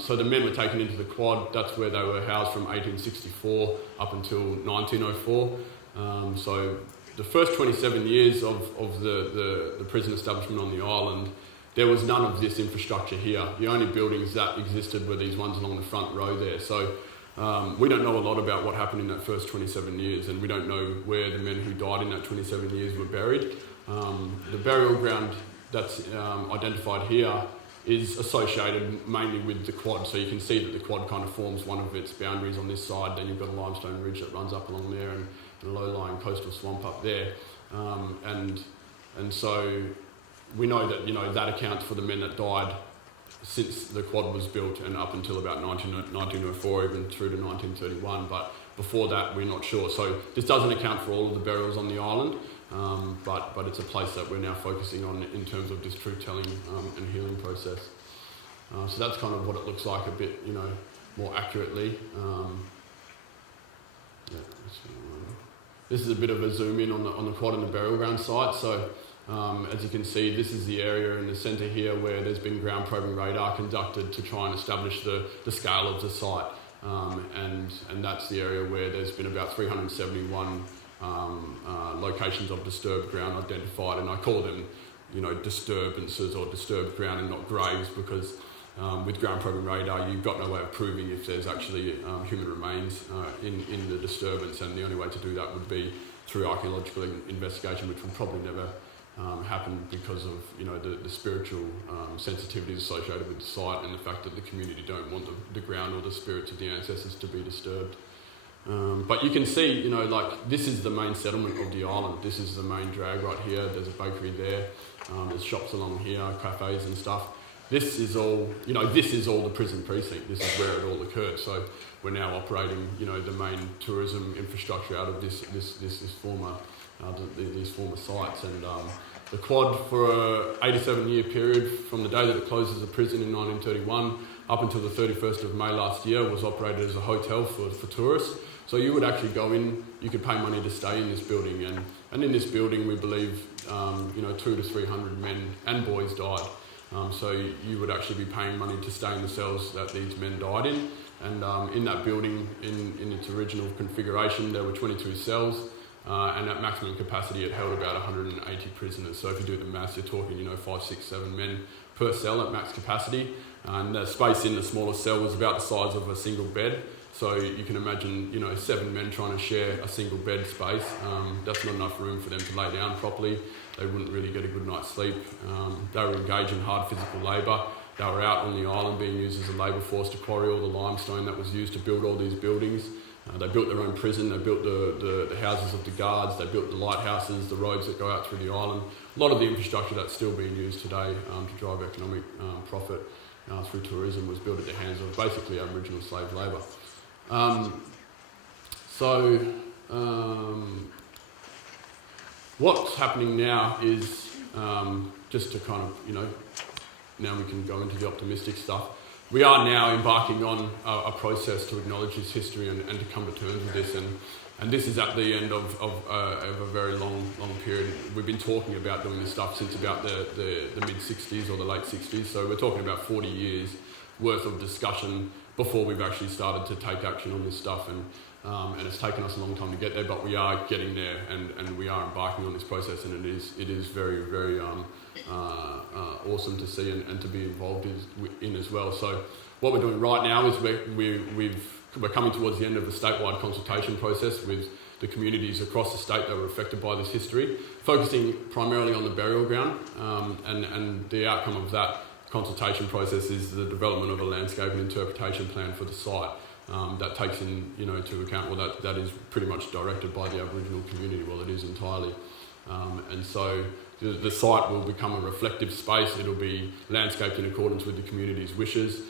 So the men were taken into the quad. That's where they were housed from 1864 up until 1904. So the first 27 years of the prison establishment on the island, there was none of this infrastructure here. The only buildings that existed were these ones along the front row there. So we don't know a lot about what happened in that first 27 years, and we don't know where the men who died in that 27 years were buried. The burial ground that's identified here is associated mainly with the quad, so you can see that the quad kind of forms one of its boundaries on this side, then you've got a limestone ridge that runs up along there and a low-lying coastal swamp up there. And so we know that, you know, that accounts for the men that died since the quad was built and up until about 1904, even through to 1931, but before that we're not sure. So this doesn't account for all of the burials on the island, but it's a place that we're now focusing on in terms of this truth-telling and healing process. So that's kind of what it looks like a bit, you know, more accurately. This is a bit of a zoom in on the quad and the burial ground site. So as you can see, this is the area in the centre here where there's been ground probing radar conducted to try and establish the scale of the site. And that's the area where there's been about 371 locations of disturbed ground identified, and I call them, you know, disturbances or disturbed ground and not graves, because with ground probing radar you've got no way of proving if there's actually human remains in the disturbance, and the only way to do that would be through archaeological investigation, which will probably never happen because of, you know, the spiritual sensitivities associated with the site and the fact that the community don't want the ground or the spirits of the ancestors to be disturbed. But you can see, you know, like this is the main settlement of the island. This is the main drag right here. There's a bakery there. There's shops along here, cafes and stuff. This is all, you know, this is all the prison precinct. This is where it all occurred. So we're now operating, you know, the main tourism infrastructure out of this former, these former sites. And the quad, for a 87-year period from the day that it closed as a prison in 1931 up until the 31st of May last year, was operated as a hotel for tourists. So you would actually go in, you could pay money to stay in this building, and in this building we believe, you know, 200 to 300 men and boys died. So you would actually be paying money to stay in the cells that these men died in. And in that building, in its original configuration, there were 22 cells, and at maximum capacity it held about 180 prisoners. So if you do the maths, you're talking, you know, 5, 6, 7 men per cell at max capacity. And the space in the smallest cell was about the size of a single bed. So you can imagine, you know, 7 men trying to share a single bed space. That's not enough room for them to lay down properly. They wouldn't really get a good night's sleep. They were engaged in hard physical labour. They were out on the island being used as a labour force to quarry all the limestone that was used to build all these buildings. They built their own prison, they built the houses of the guards, they built the lighthouses, the roads that go out through the island. A lot of the infrastructure that's still being used today to drive economic profit through tourism was built at the hands of basically Aboriginal slave labour. What's happening now is, just to kind of, you know, now we can go into the optimistic stuff. We are now embarking on a process to acknowledge this history and to come to terms with this. And this is at the end of a very long period. We've been talking about doing this stuff since about the mid-60s or the late 60s. So we're talking about 40 years worth of discussion before we've actually started to take action on this stuff. And it's taken us a long time to get there, but we are getting there, and we are embarking on this process, and it is very, very awesome to see and to be involved in as well. So what we're doing right now is we're coming towards the end of the statewide consultation process with the communities across the state that were affected by this history, focusing primarily on the burial ground, and the outcome of that consultation process is the development of a landscape and interpretation plan for the site. That takes in, you know, to account, well, that is pretty much directed by the Aboriginal community, well, it is entirely. And so the site will become a reflective space. It'll be landscaped in accordance with the community's wishes.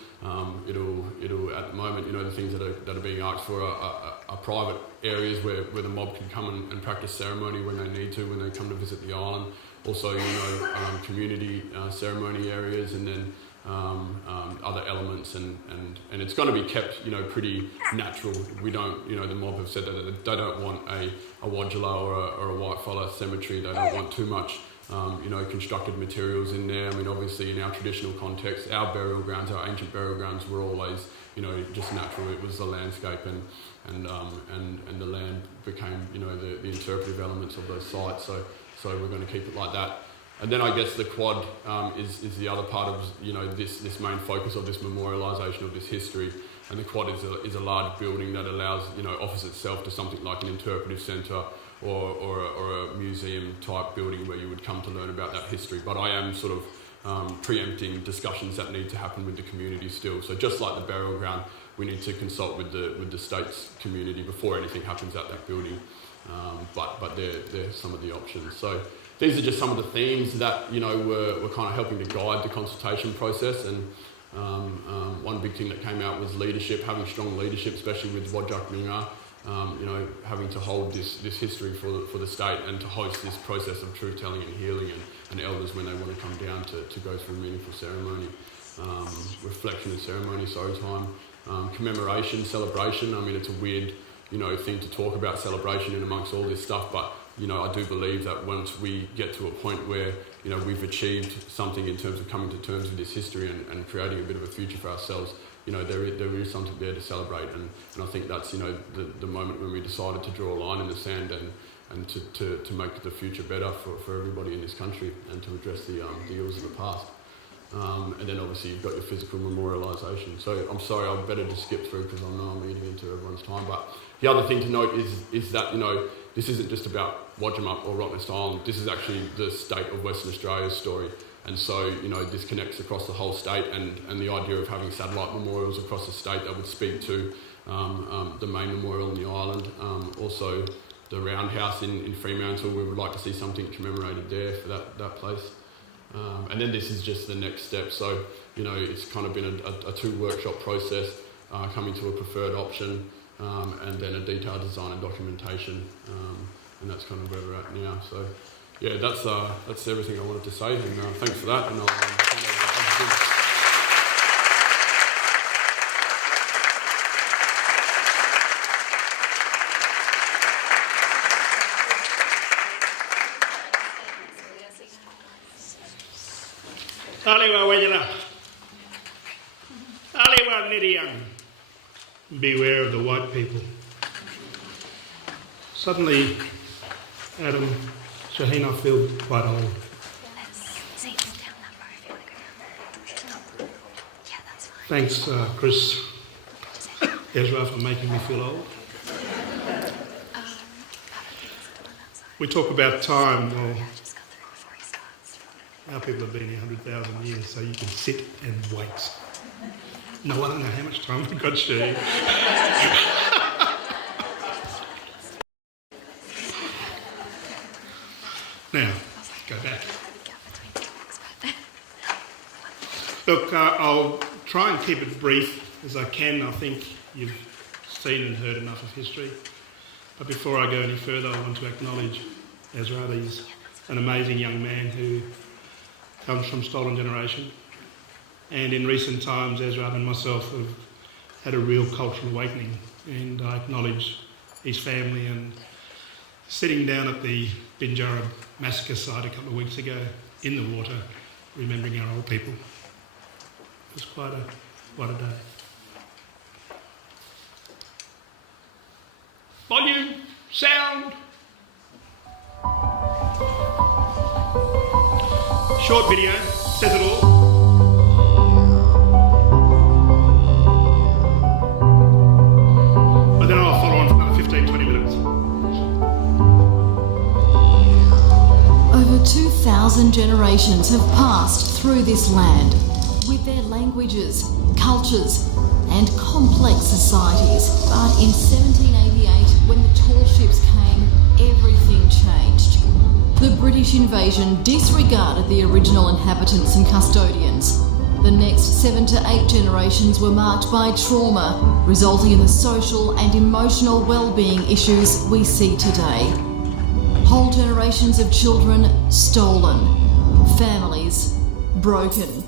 It'll at the moment, you know, the things that are being asked for are private areas where the mob can come and practice ceremony when they need to, when they come to visit the island. Also, you know, community ceremony areas, and then other elements, and it's going to be kept, you know, pretty natural. We don't, you know, the mob have said that they don't want a Wadjala or a Whitefella cemetery. They don't want too much, you know, constructed materials in there. I mean, obviously in our traditional context, our burial grounds, our ancient burial grounds were always, you know, just natural. It was the landscape, and the land became, you know, the interpretive elements of those sites. So we're going to keep it like that. And then I guess the quad is the other part of, you know, this main focus of this memorialisation of this history. And the quad is a large building that allows, offers itself to something like an interpretive centre or a museum type building where you would come to learn about that history. But I am sort of preempting discussions that need to happen with the community still. So just like the burial ground, we need to consult with the state's community before anything happens at that building. But they're some of the options. So these are just some of the themes that were kind of helping to guide the consultation process. And one big thing that came out was leadership, having strong leadership, especially with Whadjuk Noongar. Having to hold this history for the state and to host this process of truth telling and healing and elders when they want to come down to go through meaningful ceremony, reflection and ceremony, time, commemoration, celebration. I mean, it's a weird thing to talk about celebration in amongst all this stuff, but I do believe that once we get to a point where we've achieved something in terms of coming to terms with this history and creating a bit of a future for ourselves, there is something there to celebrate, and I think that's the moment when we decided to draw a line in the sand and to make the future better for everybody in this country and to address the ills of the past. And then obviously you've got your physical memorialisation. So I'm sorry, I'm better to skip through because I know I'm eating into everyone's time. But the other thing to note is that this isn't just about Wodjamuk or Rottnest Island. This is actually the state of Western Australia's story. And so, this connects across the whole state, and the idea of having satellite memorials across the state that would speak to the main memorial in the island. Also, the Roundhouse in Fremantle, we would like to see something commemorated there for that place. And then this is just the next step. So, it's kind of been a 2-workshop process, coming to a preferred option, and then a detailed design and documentation. And that's kind of where we're at now. So, yeah, that's everything I wanted to say, and thanks for that. And I'll hand over to Aliwa Wajala. Aliwa Nidiyang. Beware of the white people. Suddenly, Adam, Shaheen, I feel quite old. Thanks, Chris, Ezra, for making me feel old. We talk about time. Well, our people have been here 100,000 years, so you can sit and wait. No, I don't know how much time we've got, Shaheen. Now, go back. Look, I'll try and keep it brief as I can. I think you've seen and heard enough of history. But before I go any further, I want to acknowledge Ezra. He's an amazing young man who comes from Stolen Generation. And in recent times, Ezra and myself have had a real cultural awakening. And I acknowledge his family and sitting down at the Binjarra massacre site a couple of weeks ago in the water, remembering our old people. It was quite a day. Volume, sound. Short video, says it all. But then I'll follow on for another 15-20 minutes. Over 2,000 generations have passed through this land with their languages, cultures and complex societies. But in 1788, when the tall ships came, everything changed. The British invasion disregarded the original inhabitants and custodians. The next 7 to 8 generations were marked by trauma, resulting in the social and emotional well-being issues we see today. Whole generations of children stolen, families broken.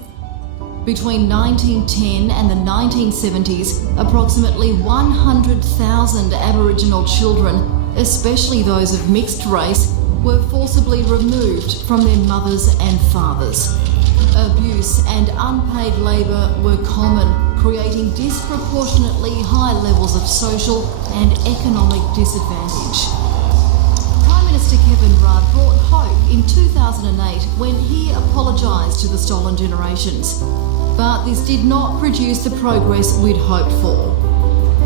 Between 1910 and the 1970s, approximately 100,000 Aboriginal children, especially those of mixed race, were forcibly removed from their mothers and fathers. Abuse and unpaid labour were common, creating disproportionately high levels of social and economic disadvantage. Prime Minister Kevin Rudd brought hope in 2008 when he apologised to the Stolen Generations. But this did not produce the progress we'd hoped for.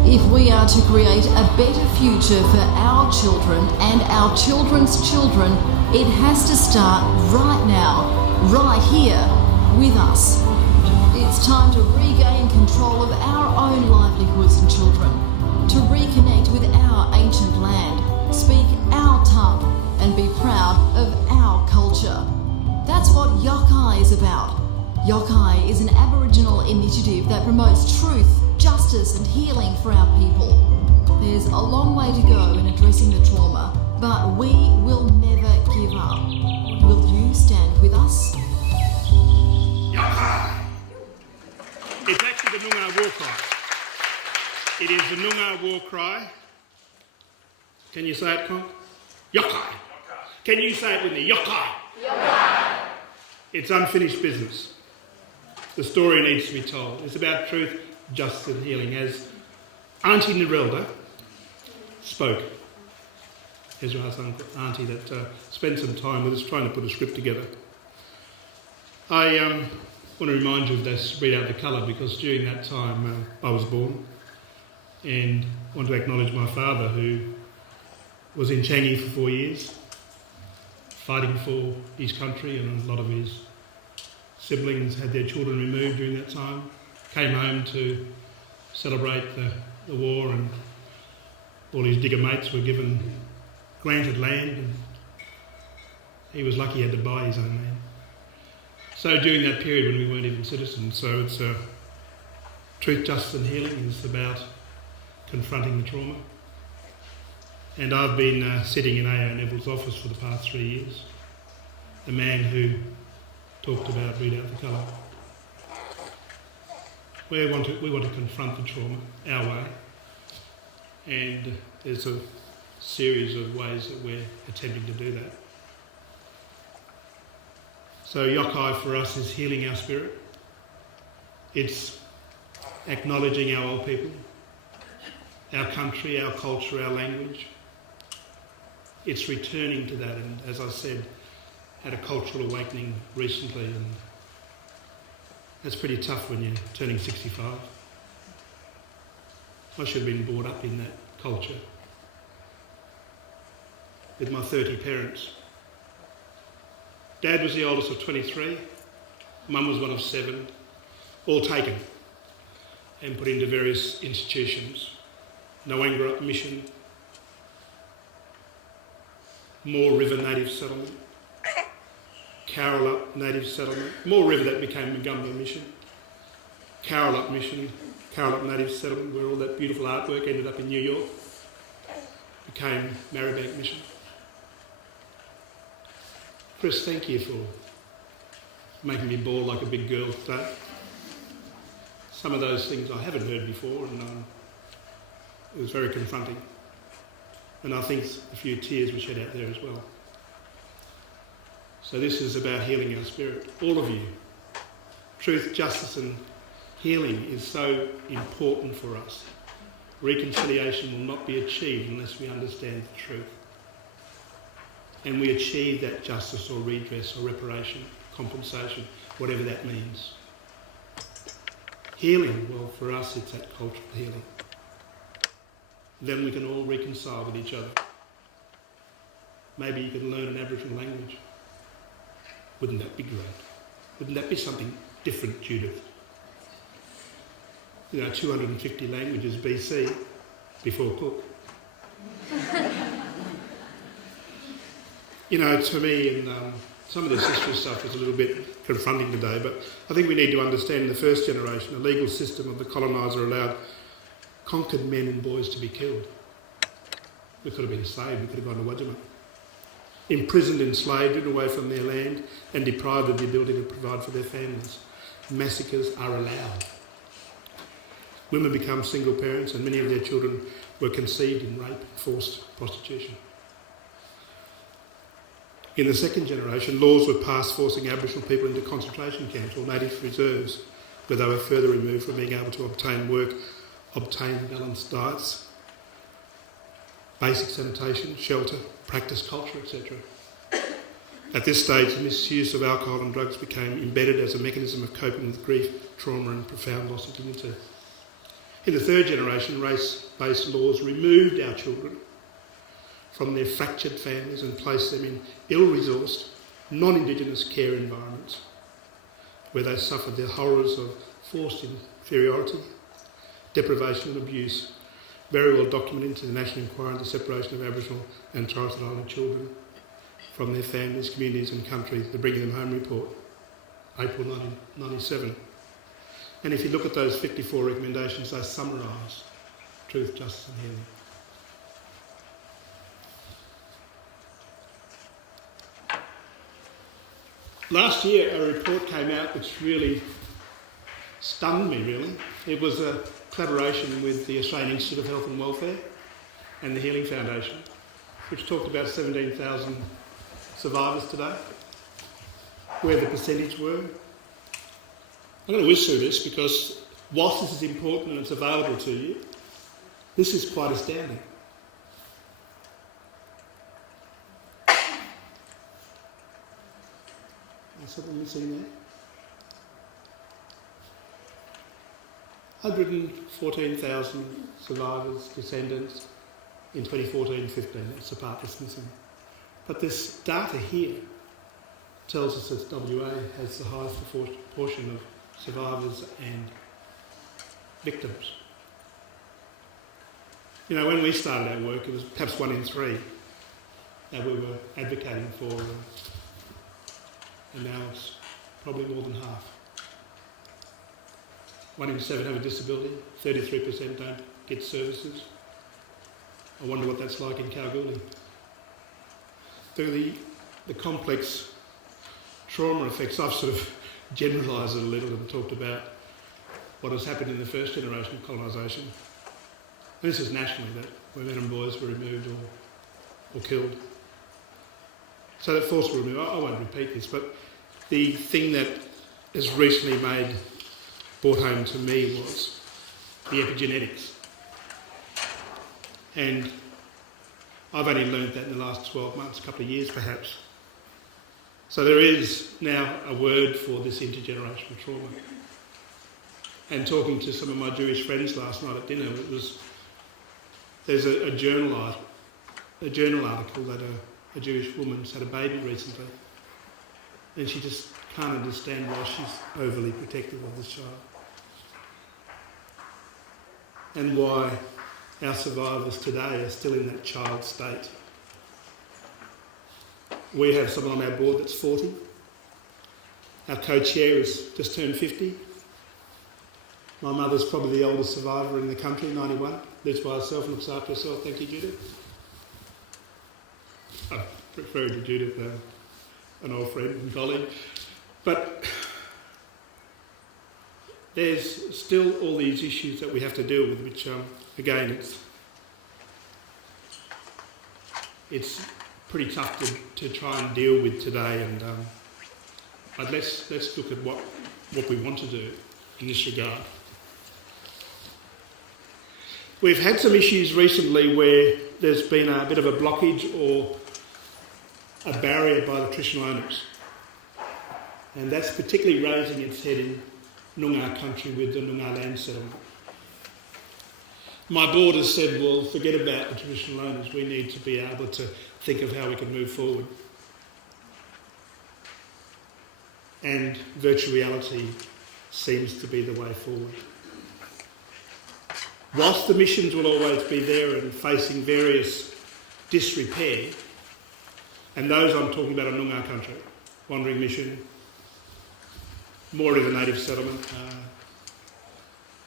If we are to create a better future for our children and our children's children, it has to start right now, right here, with us. It's time to regain control of our own livelihoods and children, to reconnect with our ancient land, speak our tongue, and be proud of our culture. That's what Yokai is about. Yokai is an Aboriginal initiative that promotes truth, justice and healing for our people. There's a long way to go in addressing the trauma, but we will never give up. Will you stand with us? Yokai! It's actually the Noongar war cry. It is the Noongar war cry. Can you say it, Conk? Yokai! Can you say it with me? Yokai! Yokai! It's unfinished business. The story needs to be told. It's about truth, justice and healing. As Auntie Nerelda spoke, Ezra's auntie that spent some time with us trying to put a script together. I want to remind you of this Read Out the Colour, because during that time I was born, and I want to acknowledge my father, who was in Changi for 4 years, fighting for his country, and a lot of his siblings had their children removed during that time, came home to celebrate the war, and all his digger mates were granted land, and he was lucky he had to buy his own land. So during that period when we weren't even citizens, so it's truth, justice and healing is about confronting the trauma. And I've been sitting in A.O. Neville's office for the past 3 years, the man who talked about Read Out the Colour. We want to confront the trauma our way, and there's a series of ways that we're attempting to do that. So Yokai for us is healing our spirit. It's acknowledging our old people, our country, our culture, our language. It's returning to that, and as I said, had a cultural awakening recently, and that's pretty tough when you're turning 65. I should have been brought up in that culture with my 30 parents. Dad was the oldest of 23, Mum was one of 7, all taken and put into various institutions. Noangarup Mission, Moore River Native Settlement, Carrolup Native Settlement, Moore River that became Magumba Mission, Carrolup Mission, Carrolup Native Settlement, where all that beautiful artwork ended up in New York, became Maribyrnong Mission. Chris, thank you for making me bawl like a big girl today. Some of those things I haven't heard before, and it was very confronting. And I think a few tears were shed out there as well. So this is about healing our spirit, all of you. Truth, justice and healing is so important for us. Reconciliation will not be achieved unless we understand the truth. And we achieve that justice or redress or reparation, compensation, whatever that means. Healing, well, for us it's that cultural healing. Then we can all reconcile with each other. Maybe you can learn an Aboriginal language. Wouldn't that be great? Wouldn't that be something different, Judith? 250 languages BC, before Cook. To me, and some of this history stuff is a little bit confronting today, but I think we need to understand the first generation, the legal system of the coloniser allowed conquered men and boys to be killed. We could have been saved, we could have gone to Wajima. Imprisoned, enslaved, driven away from their land and deprived of the ability to provide for their families. Massacres are allowed. Women become single parents and many of their children were conceived in rape and forced prostitution. In the second generation, laws were passed forcing Aboriginal people into concentration camps or native reserves, where they were further removed from being able to obtain work, obtain balanced diets, basic sanitation, shelter, practice culture, etc. At this stage, the misuse of alcohol and drugs became embedded as a mechanism of coping with grief, trauma and profound loss of dignity. In the third generation, race-based laws removed our children from their fractured families and placed them in ill-resourced, non-Indigenous care environments where they suffered the horrors of forced inferiority, deprivation and abuse, very well documented in the National Inquiry into the Separation of Aboriginal and Torres Strait Islander children from their families, communities and countries, the Bringing Them Home report, April 1997. And if you look at those 54 recommendations, they summarise truth, justice and healing. Last year a report came out which really stunned me, really. It was a collaboration with the Australian Institute of Health and Welfare and the Healing Foundation, which talked about 17,000 survivors today, where the percentage were. I'm going to whiz through this because whilst this is important and it's available to you, this is quite astounding. Is something missing there? 114,000 survivors, descendants in 2014-15. That's the part that's missing. But this data here tells us that WA has the highest proportion of survivors and victims. You know, when we started our work, it was perhaps 1 in 3 that we were advocating for, and now it's probably more than half. 1 in 7 have a disability, 33% don't get services. I wonder what that's like in Kalgoorlie. The complex trauma effects, I've sort of generalised it a little and talked about what has happened in the first generation of colonisation. And this is nationally, that women and boys were removed or killed. So that forced removal, I won't repeat this, but the thing that has recently brought home to me was the epigenetics. And I've only learned that in the last 12 months, a couple of years perhaps. So there is now a word for this intergenerational trauma. And talking to some of my Jewish friends last night at dinner, there's a journal article that a Jewish woman's had a baby recently, and she just can't understand why she's overly protective of this child, and why our survivors today are still in that child state. We have someone on our board that's 40. Our co-chair has just turned 50. My mother's probably the oldest survivor in the country, 91. Lives by herself and looks after herself. Thank you, Judith. I prefer to Judith, an old friend and colleague. But there's still all these issues that we have to deal with, which, again, it's pretty tough to try and deal with today. And but let's look at what we want to do in this regard. We've had some issues recently where there's been a bit of a blockage or a barrier by the traditional owners. And that's particularly raising its head in Noongar country with the Noongar land settlement. My board has said, well, forget about the traditional owners. We need to be able to think of how we can move forward. And virtual reality seems to be the way forward. Whilst the missions will always be there and facing various disrepair, and those I'm talking about are Noongar country, Wandering Mission, Moore River Native Settlement,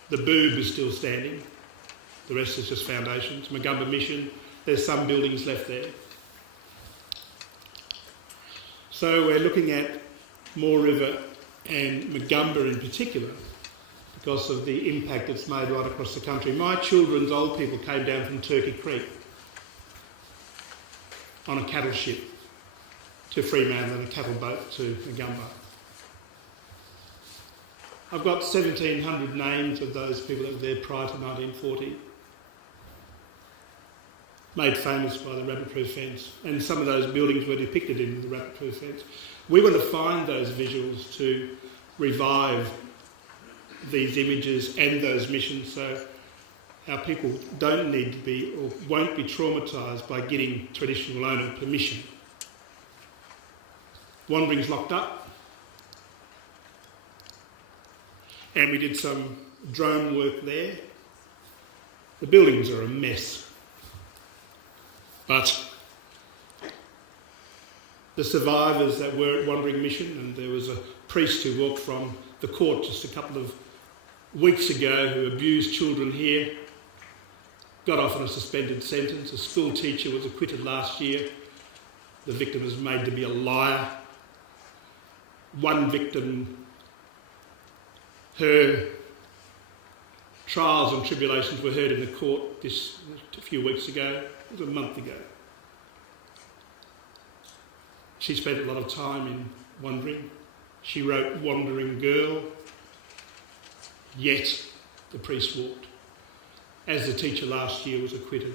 the Boob is still standing, the rest is just foundations. Magumba Mission, there's some buildings left there. So we're looking at Moore River and Magumba in particular because of the impact it's made right across the country. My children's old people came down from Turkey Creek on a cattle ship to Fremantle and a cattle boat to Magumba. I've got 1,700 names of those people that were there prior to 1940. made famous by the rabbit-proof fence, and some of those buildings were depicted in the rabbit-proof fence. We want to find those visuals to revive these images and those missions, so our people don't need to be or won't be traumatised by getting traditional owner permission. Wandering's locked up, and we did some drone work there. The buildings are a mess, but the survivors that were at Wandering Mission, and there was a priest who walked from the court just a couple of weeks ago who abused children here, got off on a suspended sentence. A school teacher was acquitted last year. The victim was made to be a liar. One victim, her trials and tribulations were heard in the court a few weeks ago. It was a month ago. She spent a lot of time in wandering. She wrote Wandering Girl, yet the priest walked, as the teacher last year was acquitted.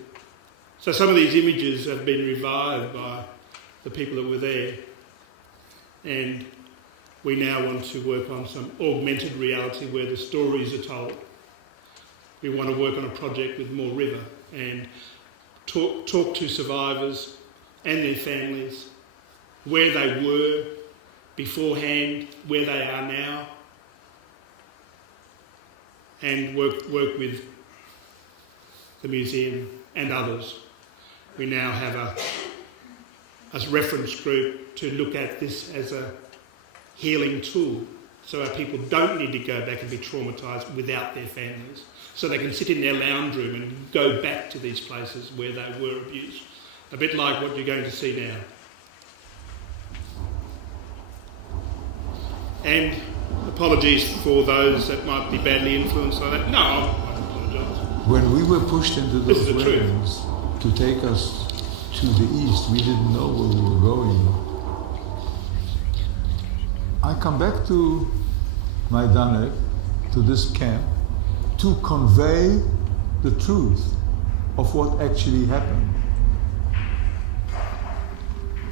So some of these images have been revived by the people that were there, and we now want to work on some augmented reality where the stories are told. We want to work on a project with Moore River and talk to survivors and their families, where they were beforehand, where they are now, and work with the museum and others. We now have a reference group to look at this as a healing tool, so our people don't need to go back and be traumatised without their families, so they can sit in their lounge room and go back to these places where they were abused. A bit like what you're going to see now. And apologies for those that might be badly influenced by that. No, I apologise. When we were pushed into This is those the truth. wagons to take us to the east, we didn't know where we were going. I come back to Majdanek, to this camp, to convey the truth of what actually happened.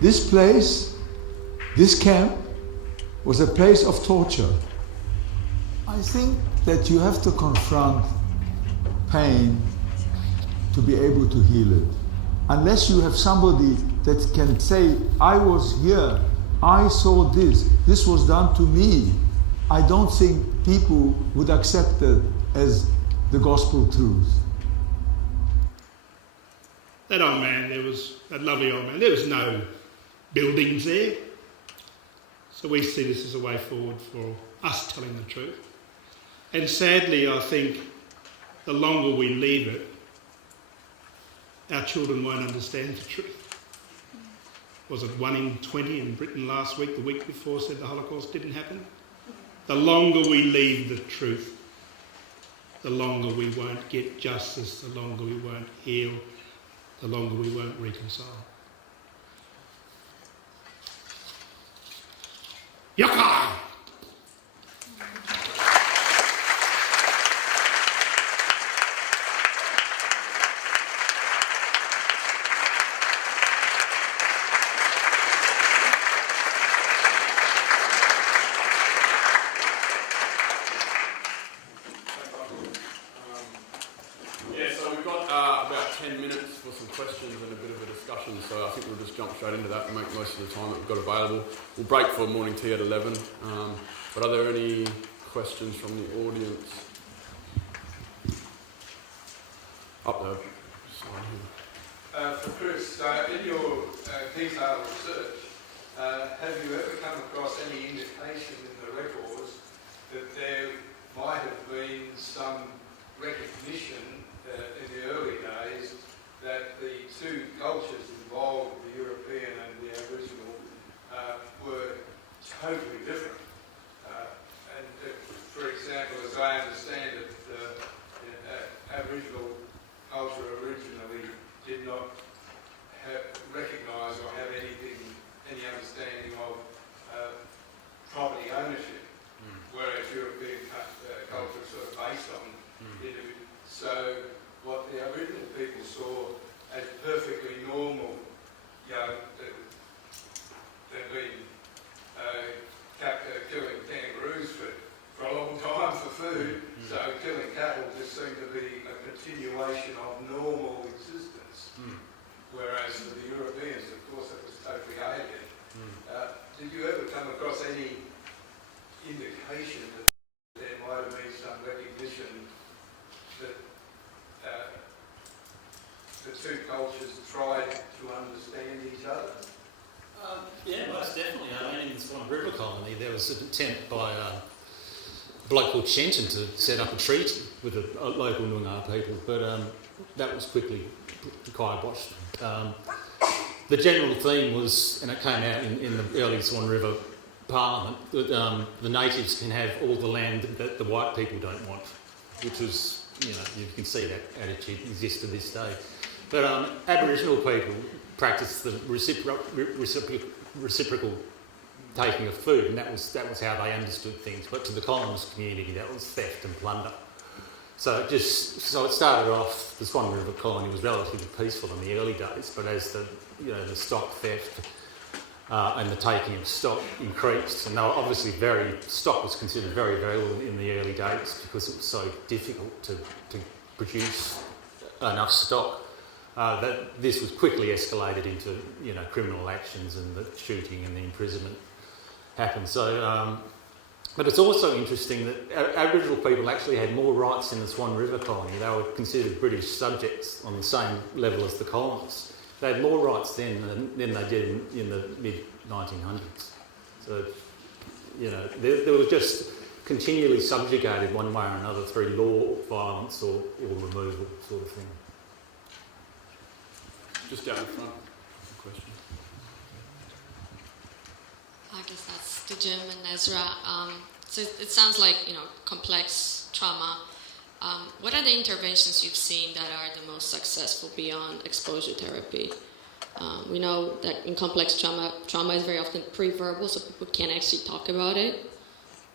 This place, this camp, was a place of torture. I think that you have to confront pain to be able to heal it. Unless you have somebody that can say, I was here, I saw this was done to me, I don't think people would accept it as the gospel truth. That old man, that lovely old man, there was no buildings there. So we see this as a way forward for us telling the truth. And sadly, I think the longer we leave it, our children won't understand the truth. Was it 1 in 20 in Britain last week, the week before, said the Holocaust didn't happen? The longer we leave the truth, the longer we won't get justice, the longer we won't heal, the longer we won't reconcile. Yaka! So we've got about 10 minutes for some questions and a bit of a discussion, so I think we'll just jump straight into that and make most of the time that we've got available. We'll break for morning tea at 11, but are there any questions from the audience? Up there. For Chris, in your detailed research, have you ever come across any indication in the records that there might have been some recognition in the early days that the two cultures involved, the European and the Aboriginal, were totally different? And for example, as I understand it, Aboriginal culture originally did not recognise or have any understanding of property ownership, whereas European culture is sort of based on individual. So what the Aboriginal people saw as perfect come across any indication that there might have been some recognition that the two cultures tried to understand each other? Yeah, most definitely. I mean, in the Swan River Colony, there was an attempt by a bloke called Shenton to set up a treaty with the local Noongar people, but that was quickly kiboshed. The general theme was, and it came out in the early Swan River Parliament, that the natives can have all the land that the white people don't want, which was, you know, you can see that attitude exists to this day. But Aboriginal people practiced the reciprocal taking of food, and that was how they understood things. But to the colonist community, that was theft and plunder. So it started off. The Swan River Colony was relatively peaceful in the early days, but as the stock theft and the taking of stock increased, and they were obviously stock was considered very valuable in the early days because it was so difficult to produce enough stock. That this was quickly escalated into criminal actions, and the shooting and the imprisonment happened. So, but it's also interesting that Aboriginal people actually had more rights in the Swan River Colony. They were considered British subjects on the same level as the colonists. They had more rights then than they did in the mid-1900s. So, they were just continually subjugated one way or another through law, violence, or removal sort of thing. Just down in front. Question. I guess that's to Jim and Ezra. So it sounds like, complex trauma. What are the interventions you've seen that are the most successful beyond exposure therapy? We know that in complex trauma is very often pre-verbal, so people can't actually talk about it.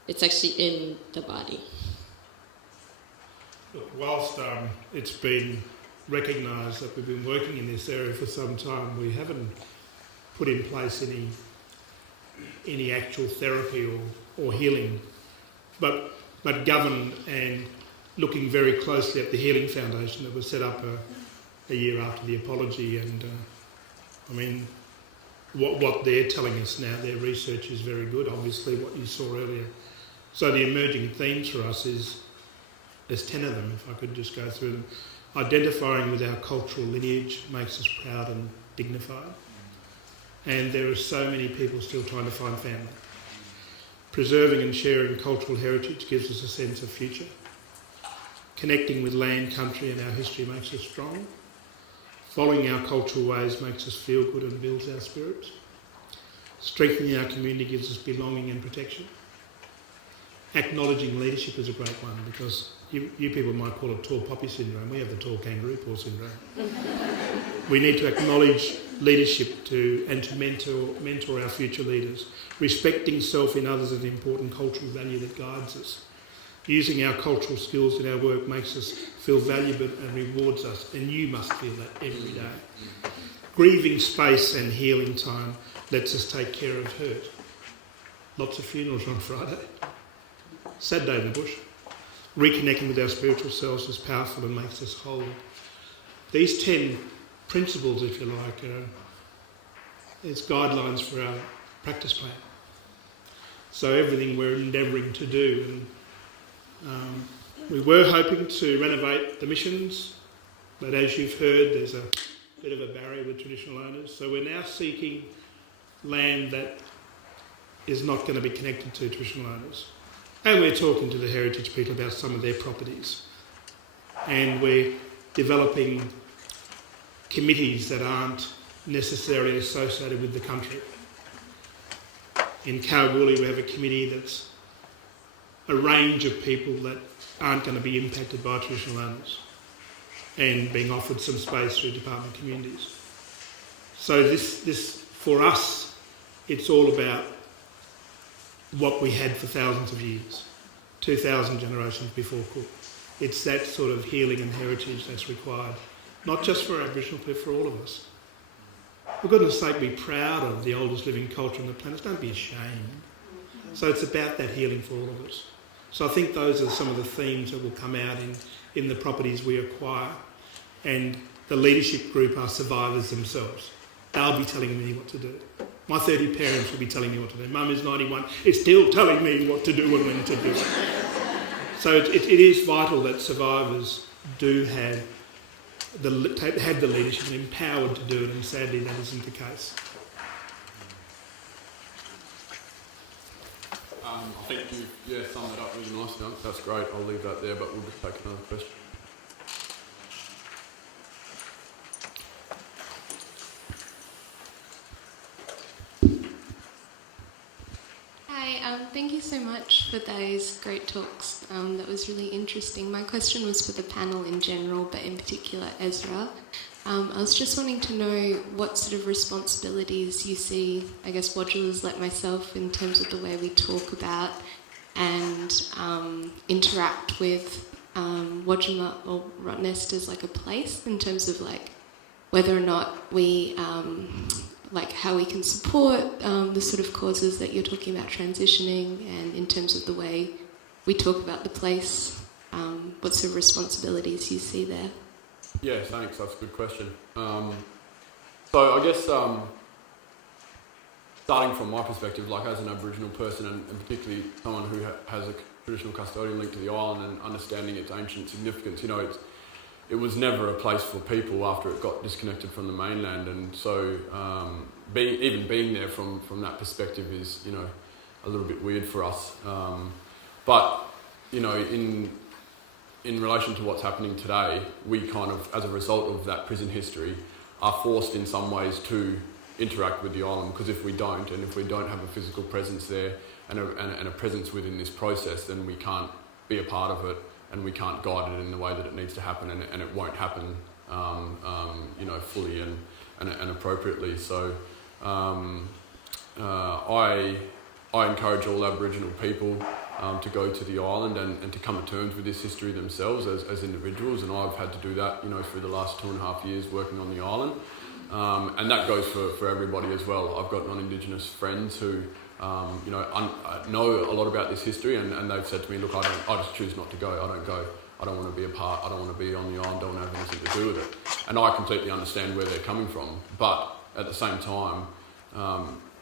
It's actually in the body. Look, whilst it's been recognised that we've been working in this area for some time, we haven't put in place any actual therapy or healing, but governed and looking very closely at the Healing Foundation that was set up a year after the apology. And what they're telling us now, their research is very good, obviously, what you saw earlier. So the emerging themes for us there's 10 of them, if I could just go through them. Identifying with our cultural lineage makes us proud and dignified. And there are so many people still trying to find family. Preserving and sharing cultural heritage gives us a sense of future. Connecting with land, country and our history makes us strong. Following our cultural ways makes us feel good and builds our spirits. Strengthening our community gives us belonging and protection. Acknowledging leadership is a great one, because you people might call it tall poppy syndrome. We have the tall kangaroo paw syndrome. We need to acknowledge leadership and to mentor our future leaders. Respecting self in others is an important cultural value that guides us. Using our cultural skills in our work makes us feel valuable and rewards us, and you must feel that every day. Grieving space and healing time lets us take care of hurt. Lots of funerals on Friday. Sad day in the bush. Reconnecting with our spiritual selves is powerful and makes us whole. These 10 principles, if you like, it's guidelines for our practice plan. So everything we're endeavouring to do. And, we were hoping to renovate the missions, but as you've heard, there's a bit of a barrier with traditional owners. So we're now seeking land that is not going to be connected to traditional owners. And we're talking to the heritage people about some of their properties. And we're developing committees that aren't necessarily associated with the country. In Kalgoorlie, we have a committee that's a range of people that aren't going to be impacted by traditional owners and being offered some space through department communities. So this for us, it's all about what we had for thousands of years, 2,000 generations before Cook. It's that sort of healing and heritage that's required, not just for Aboriginal, but for all of us. For goodness sake, be proud of the oldest living culture on the planet. Don't be ashamed. So it's about that healing for all of us. So I think those are some of the themes that will come out in the properties we acquire. And the leadership group are survivors themselves. They'll be telling me what to do. My 30 parents will be telling me what to do. Mum is 91, is still telling me what to do and when to do it. So it is vital that survivors do have the leadership and empowered to do it, and sadly that isn't the case. I think you summed it up really nicely. That's great. I'll leave that there, but we'll just take another question. Hi, thank you so much for those great talks. That was really interesting. My question was for the panel in general, but in particular Ezra. I was just wanting to know what sort of responsibilities you see, I guess, Wadjilers like myself, in terms of the way we talk about and interact with Wodjima or Rottnest as like a place, in terms of like whether or not we, like how we can support the sort of causes that you're talking about transitioning, and in terms of the way we talk about the place, what sort of responsibilities you see there. Yeah, thanks. That's a good question. So I guess starting from my perspective, like as an Aboriginal person, and particularly someone who has a traditional custodian link to the island and understanding its ancient significance, you know, it was never a place for people after it got disconnected from the mainland, and so being there from that perspective is, you know, a little bit weird for us. But you know, in relation to what's happening today, we kind of, as a result of that prison history, are forced in some ways to interact with the island, because if we don't have a physical presence there and a presence within this process, then we can't be a part of it, and we can't guide it in the way that it needs to happen, and it won't happen, you know, fully and appropriately. So I encourage all Aboriginal people to go to the island and to come to terms with this history themselves as individuals, and I've had to do that, you know, through the last 2.5 years working on the island, and that goes for everybody as well. I've got non-Indigenous friends who you know a lot about this history, and they've said to me, look, I just choose not to go. I don't go. I don't want to be a part. I don't want to be on the island. Don't have anything to do with it. And I completely understand where they're coming from, but at the same time,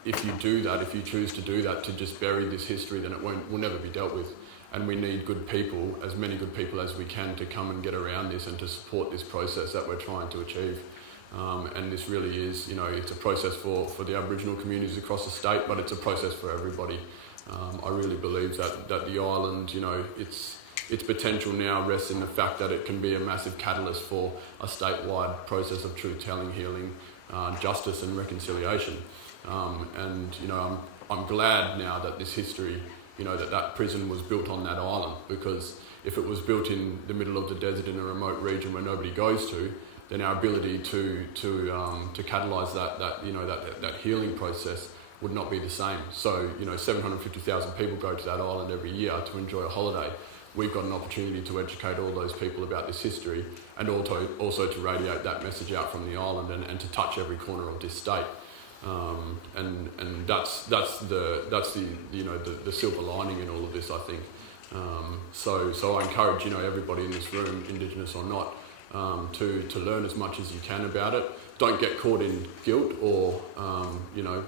if you do that, if you choose to do that, to just bury this history, then it will never be dealt with. And we need good people, as many good people as we can, to come and get around this and to support this process that we're trying to achieve. And this really is, you know, it's a process for the Aboriginal communities across the state, but it's a process for everybody. I really believe that the island, you know, its potential now rests in the fact that it can be a massive catalyst for a statewide process of truth-telling, healing, justice and reconciliation. And, you know, I'm glad now that this history, you know, that prison was built on that island, because if it was built in the middle of the desert in a remote region where nobody goes to, then our ability to catalyse that healing process would not be the same. So, you know, 750,000 people go to that island every year to enjoy a holiday. We've got an opportunity to educate all those people about this history, and also to radiate that message out from the island and to touch every corner of this state. And that's the you know the silver lining in all of this, I think. So I encourage, you know, everybody in this room, Indigenous or not, to learn as much as you can about it. Don't get caught in guilt or you know,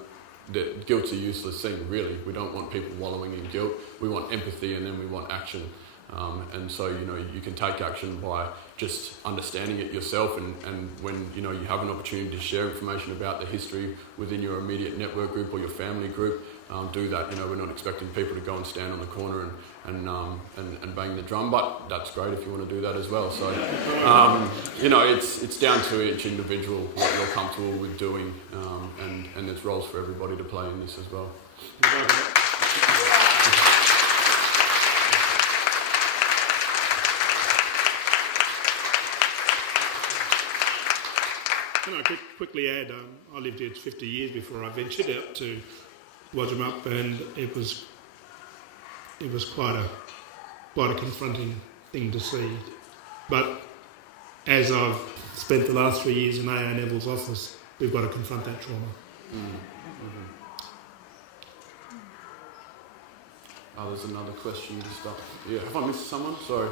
that guilt's a useless thing, really. We don't want people wallowing in guilt. We want empathy, and then we want action. And so, you know, you can take action by just understanding it yourself, and when, you know, you have an opportunity to share information about the history within your immediate network group or your family group, do that. You know, we're not expecting people to go and stand on the corner and bang the drum, but that's great if you want to do that as well. So, you know, it's down to each individual what you're comfortable with doing, and there's roles for everybody to play in this as well. Can I quickly add, I lived here 50 years before I ventured out to Wadjimup, and it was quite a confronting thing to see. But as I've spent the last 3 years in A.A. Neville's office, we've got to confront that trauma. There's another question to start. Yeah, have I missed someone? Sorry,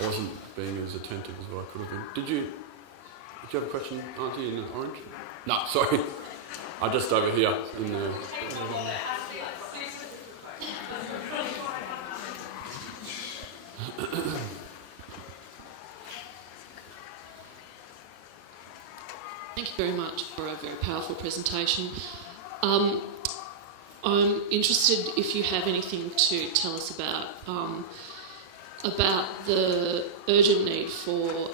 I wasn't being as attentive as I could have been. Did you have a question, Auntie, in the orange? No, sorry. Just over here in the... Thank you very much for a very powerful presentation. I'm interested if you have anything to tell us about the urgent need for,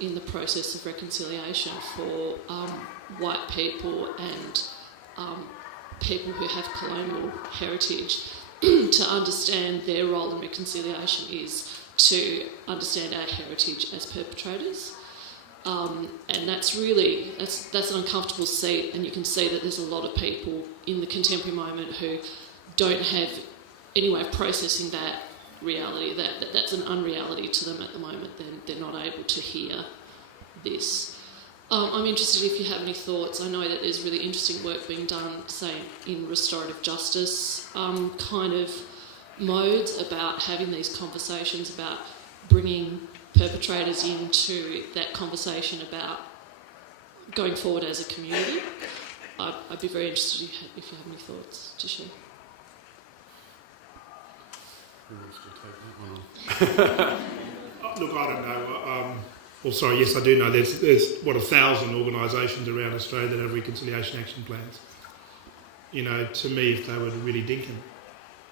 in the process of reconciliation, for white people and people who have colonial heritage to understand their role in reconciliation is to understand our heritage as perpetrators. And that's really, that's an uncomfortable seat, and you can see that there's a lot of people in the contemporary moment who don't have any way of processing that reality, that's an unreality to them at the moment. They're not able to hear this. I'm interested if you have any thoughts. I know that there's really interesting work being done, say, in restorative justice kind of modes about having these conversations about bringing perpetrators into that conversation about going forward as a community. I'd be very interested if you have any thoughts to share. Look, I don't know. Well, sorry, yes, I do know. There's 1,000 organisations around Australia that have reconciliation action plans. You know, to me, if they were really dinkum,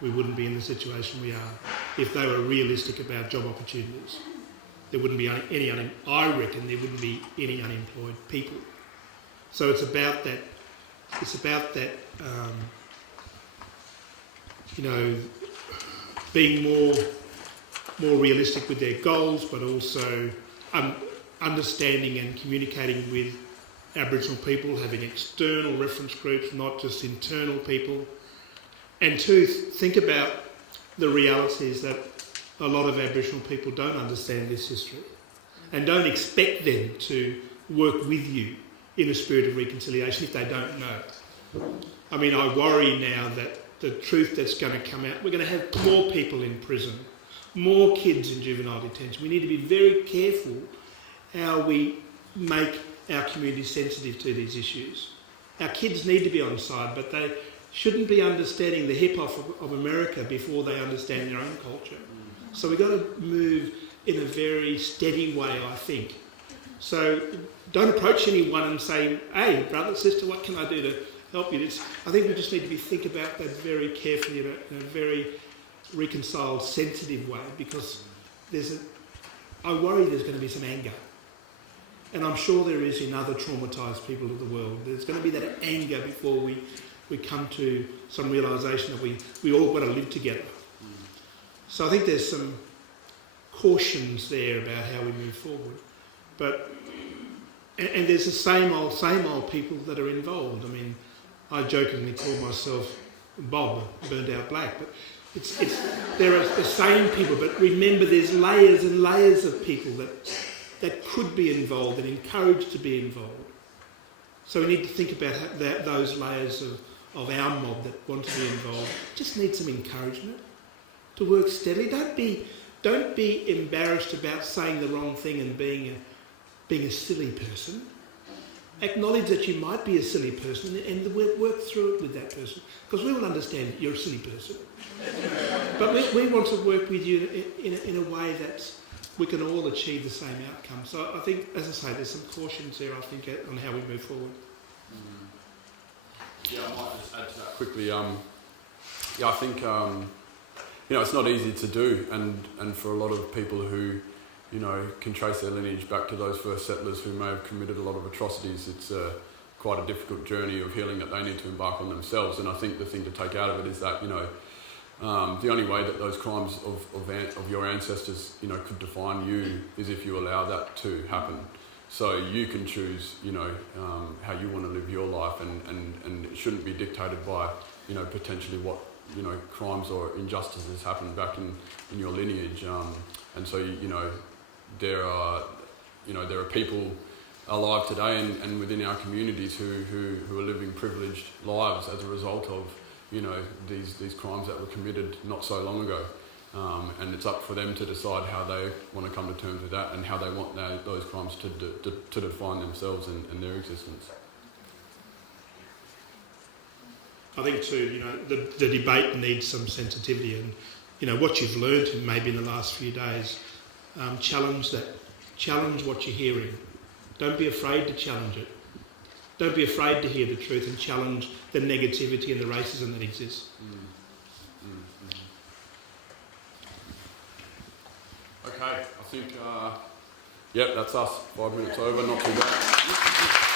we wouldn't be in the situation we are. If they were realistic about job opportunities, there wouldn't be any unemployed people. So it's about that. It's about that. Being more realistic with their goals, but also understanding and communicating with Aboriginal people, having external reference groups, not just internal people. And two, think about the realities that a lot of Aboriginal people don't understand this history and don't expect them to work with you in a spirit of reconciliation if they don't know. I mean, I worry now that the truth that's going to come out, we're going to have more people in prison, more kids in juvenile detention. We need to be very careful how we make our community sensitive to these issues. Our kids need to be on side, but they shouldn't be understanding the hip-hop of America before they understand their own culture. So we've got to move in a very steady way, I think. So don't approach anyone and say, hey, brother, sister, what can I do to help you? I think we just need to think about that very carefully in a very reconciled, sensitive way, because I worry there's going to be some anger. And I'm sure there is in other traumatised people of the world. There's going to be that anger before we come to some realisation that we all got to live together. So I think there's some cautions there about how we move forward. And there's the same old people that are involved. I mean, I jokingly call myself Bob, Burned Out Black, but there are the same people. But remember, there's layers and layers of people that could be involved and encouraged to be involved. So we need to think about those layers of our mob that want to be involved. Just need some encouragement to work steadily. Don't be embarrassed about saying the wrong thing and being a silly person. Acknowledge that you might be a silly person and work through it with that person, because we will understand that you're a silly person. But we want to work with you in a way that we can all achieve the same outcome. So I think, as I say, there's some cautions there, I think, on how we move forward. Yeah, I might just add to that quickly. I think it's not easy to do, and for a lot of people who can trace their lineage back to those first settlers who may have committed a lot of atrocities, it's quite a difficult journey of healing that they need to embark on themselves. And I think the thing to take out of it is that the only way that those crimes of your ancestors could define you is if you allow that to happen. So you can choose how you want to live your life, and it shouldn't be dictated by potentially what crimes or injustices happened back in your lineage. And so there are people alive today and within our communities who are living privileged lives as a result of these crimes that were committed not so long ago, and it's up for them to decide how they want to come to terms with that and how they want those crimes to define themselves and their existence. I think too, the debate needs some sensitivity, and what you've learned maybe in the last few days, challenge that. Challenge what you're hearing. Don't be afraid to challenge it. Don't be afraid to hear the truth and challenge the negativity and the racism that exists. Okay, I think, that's us. 5 minutes over, not too bad.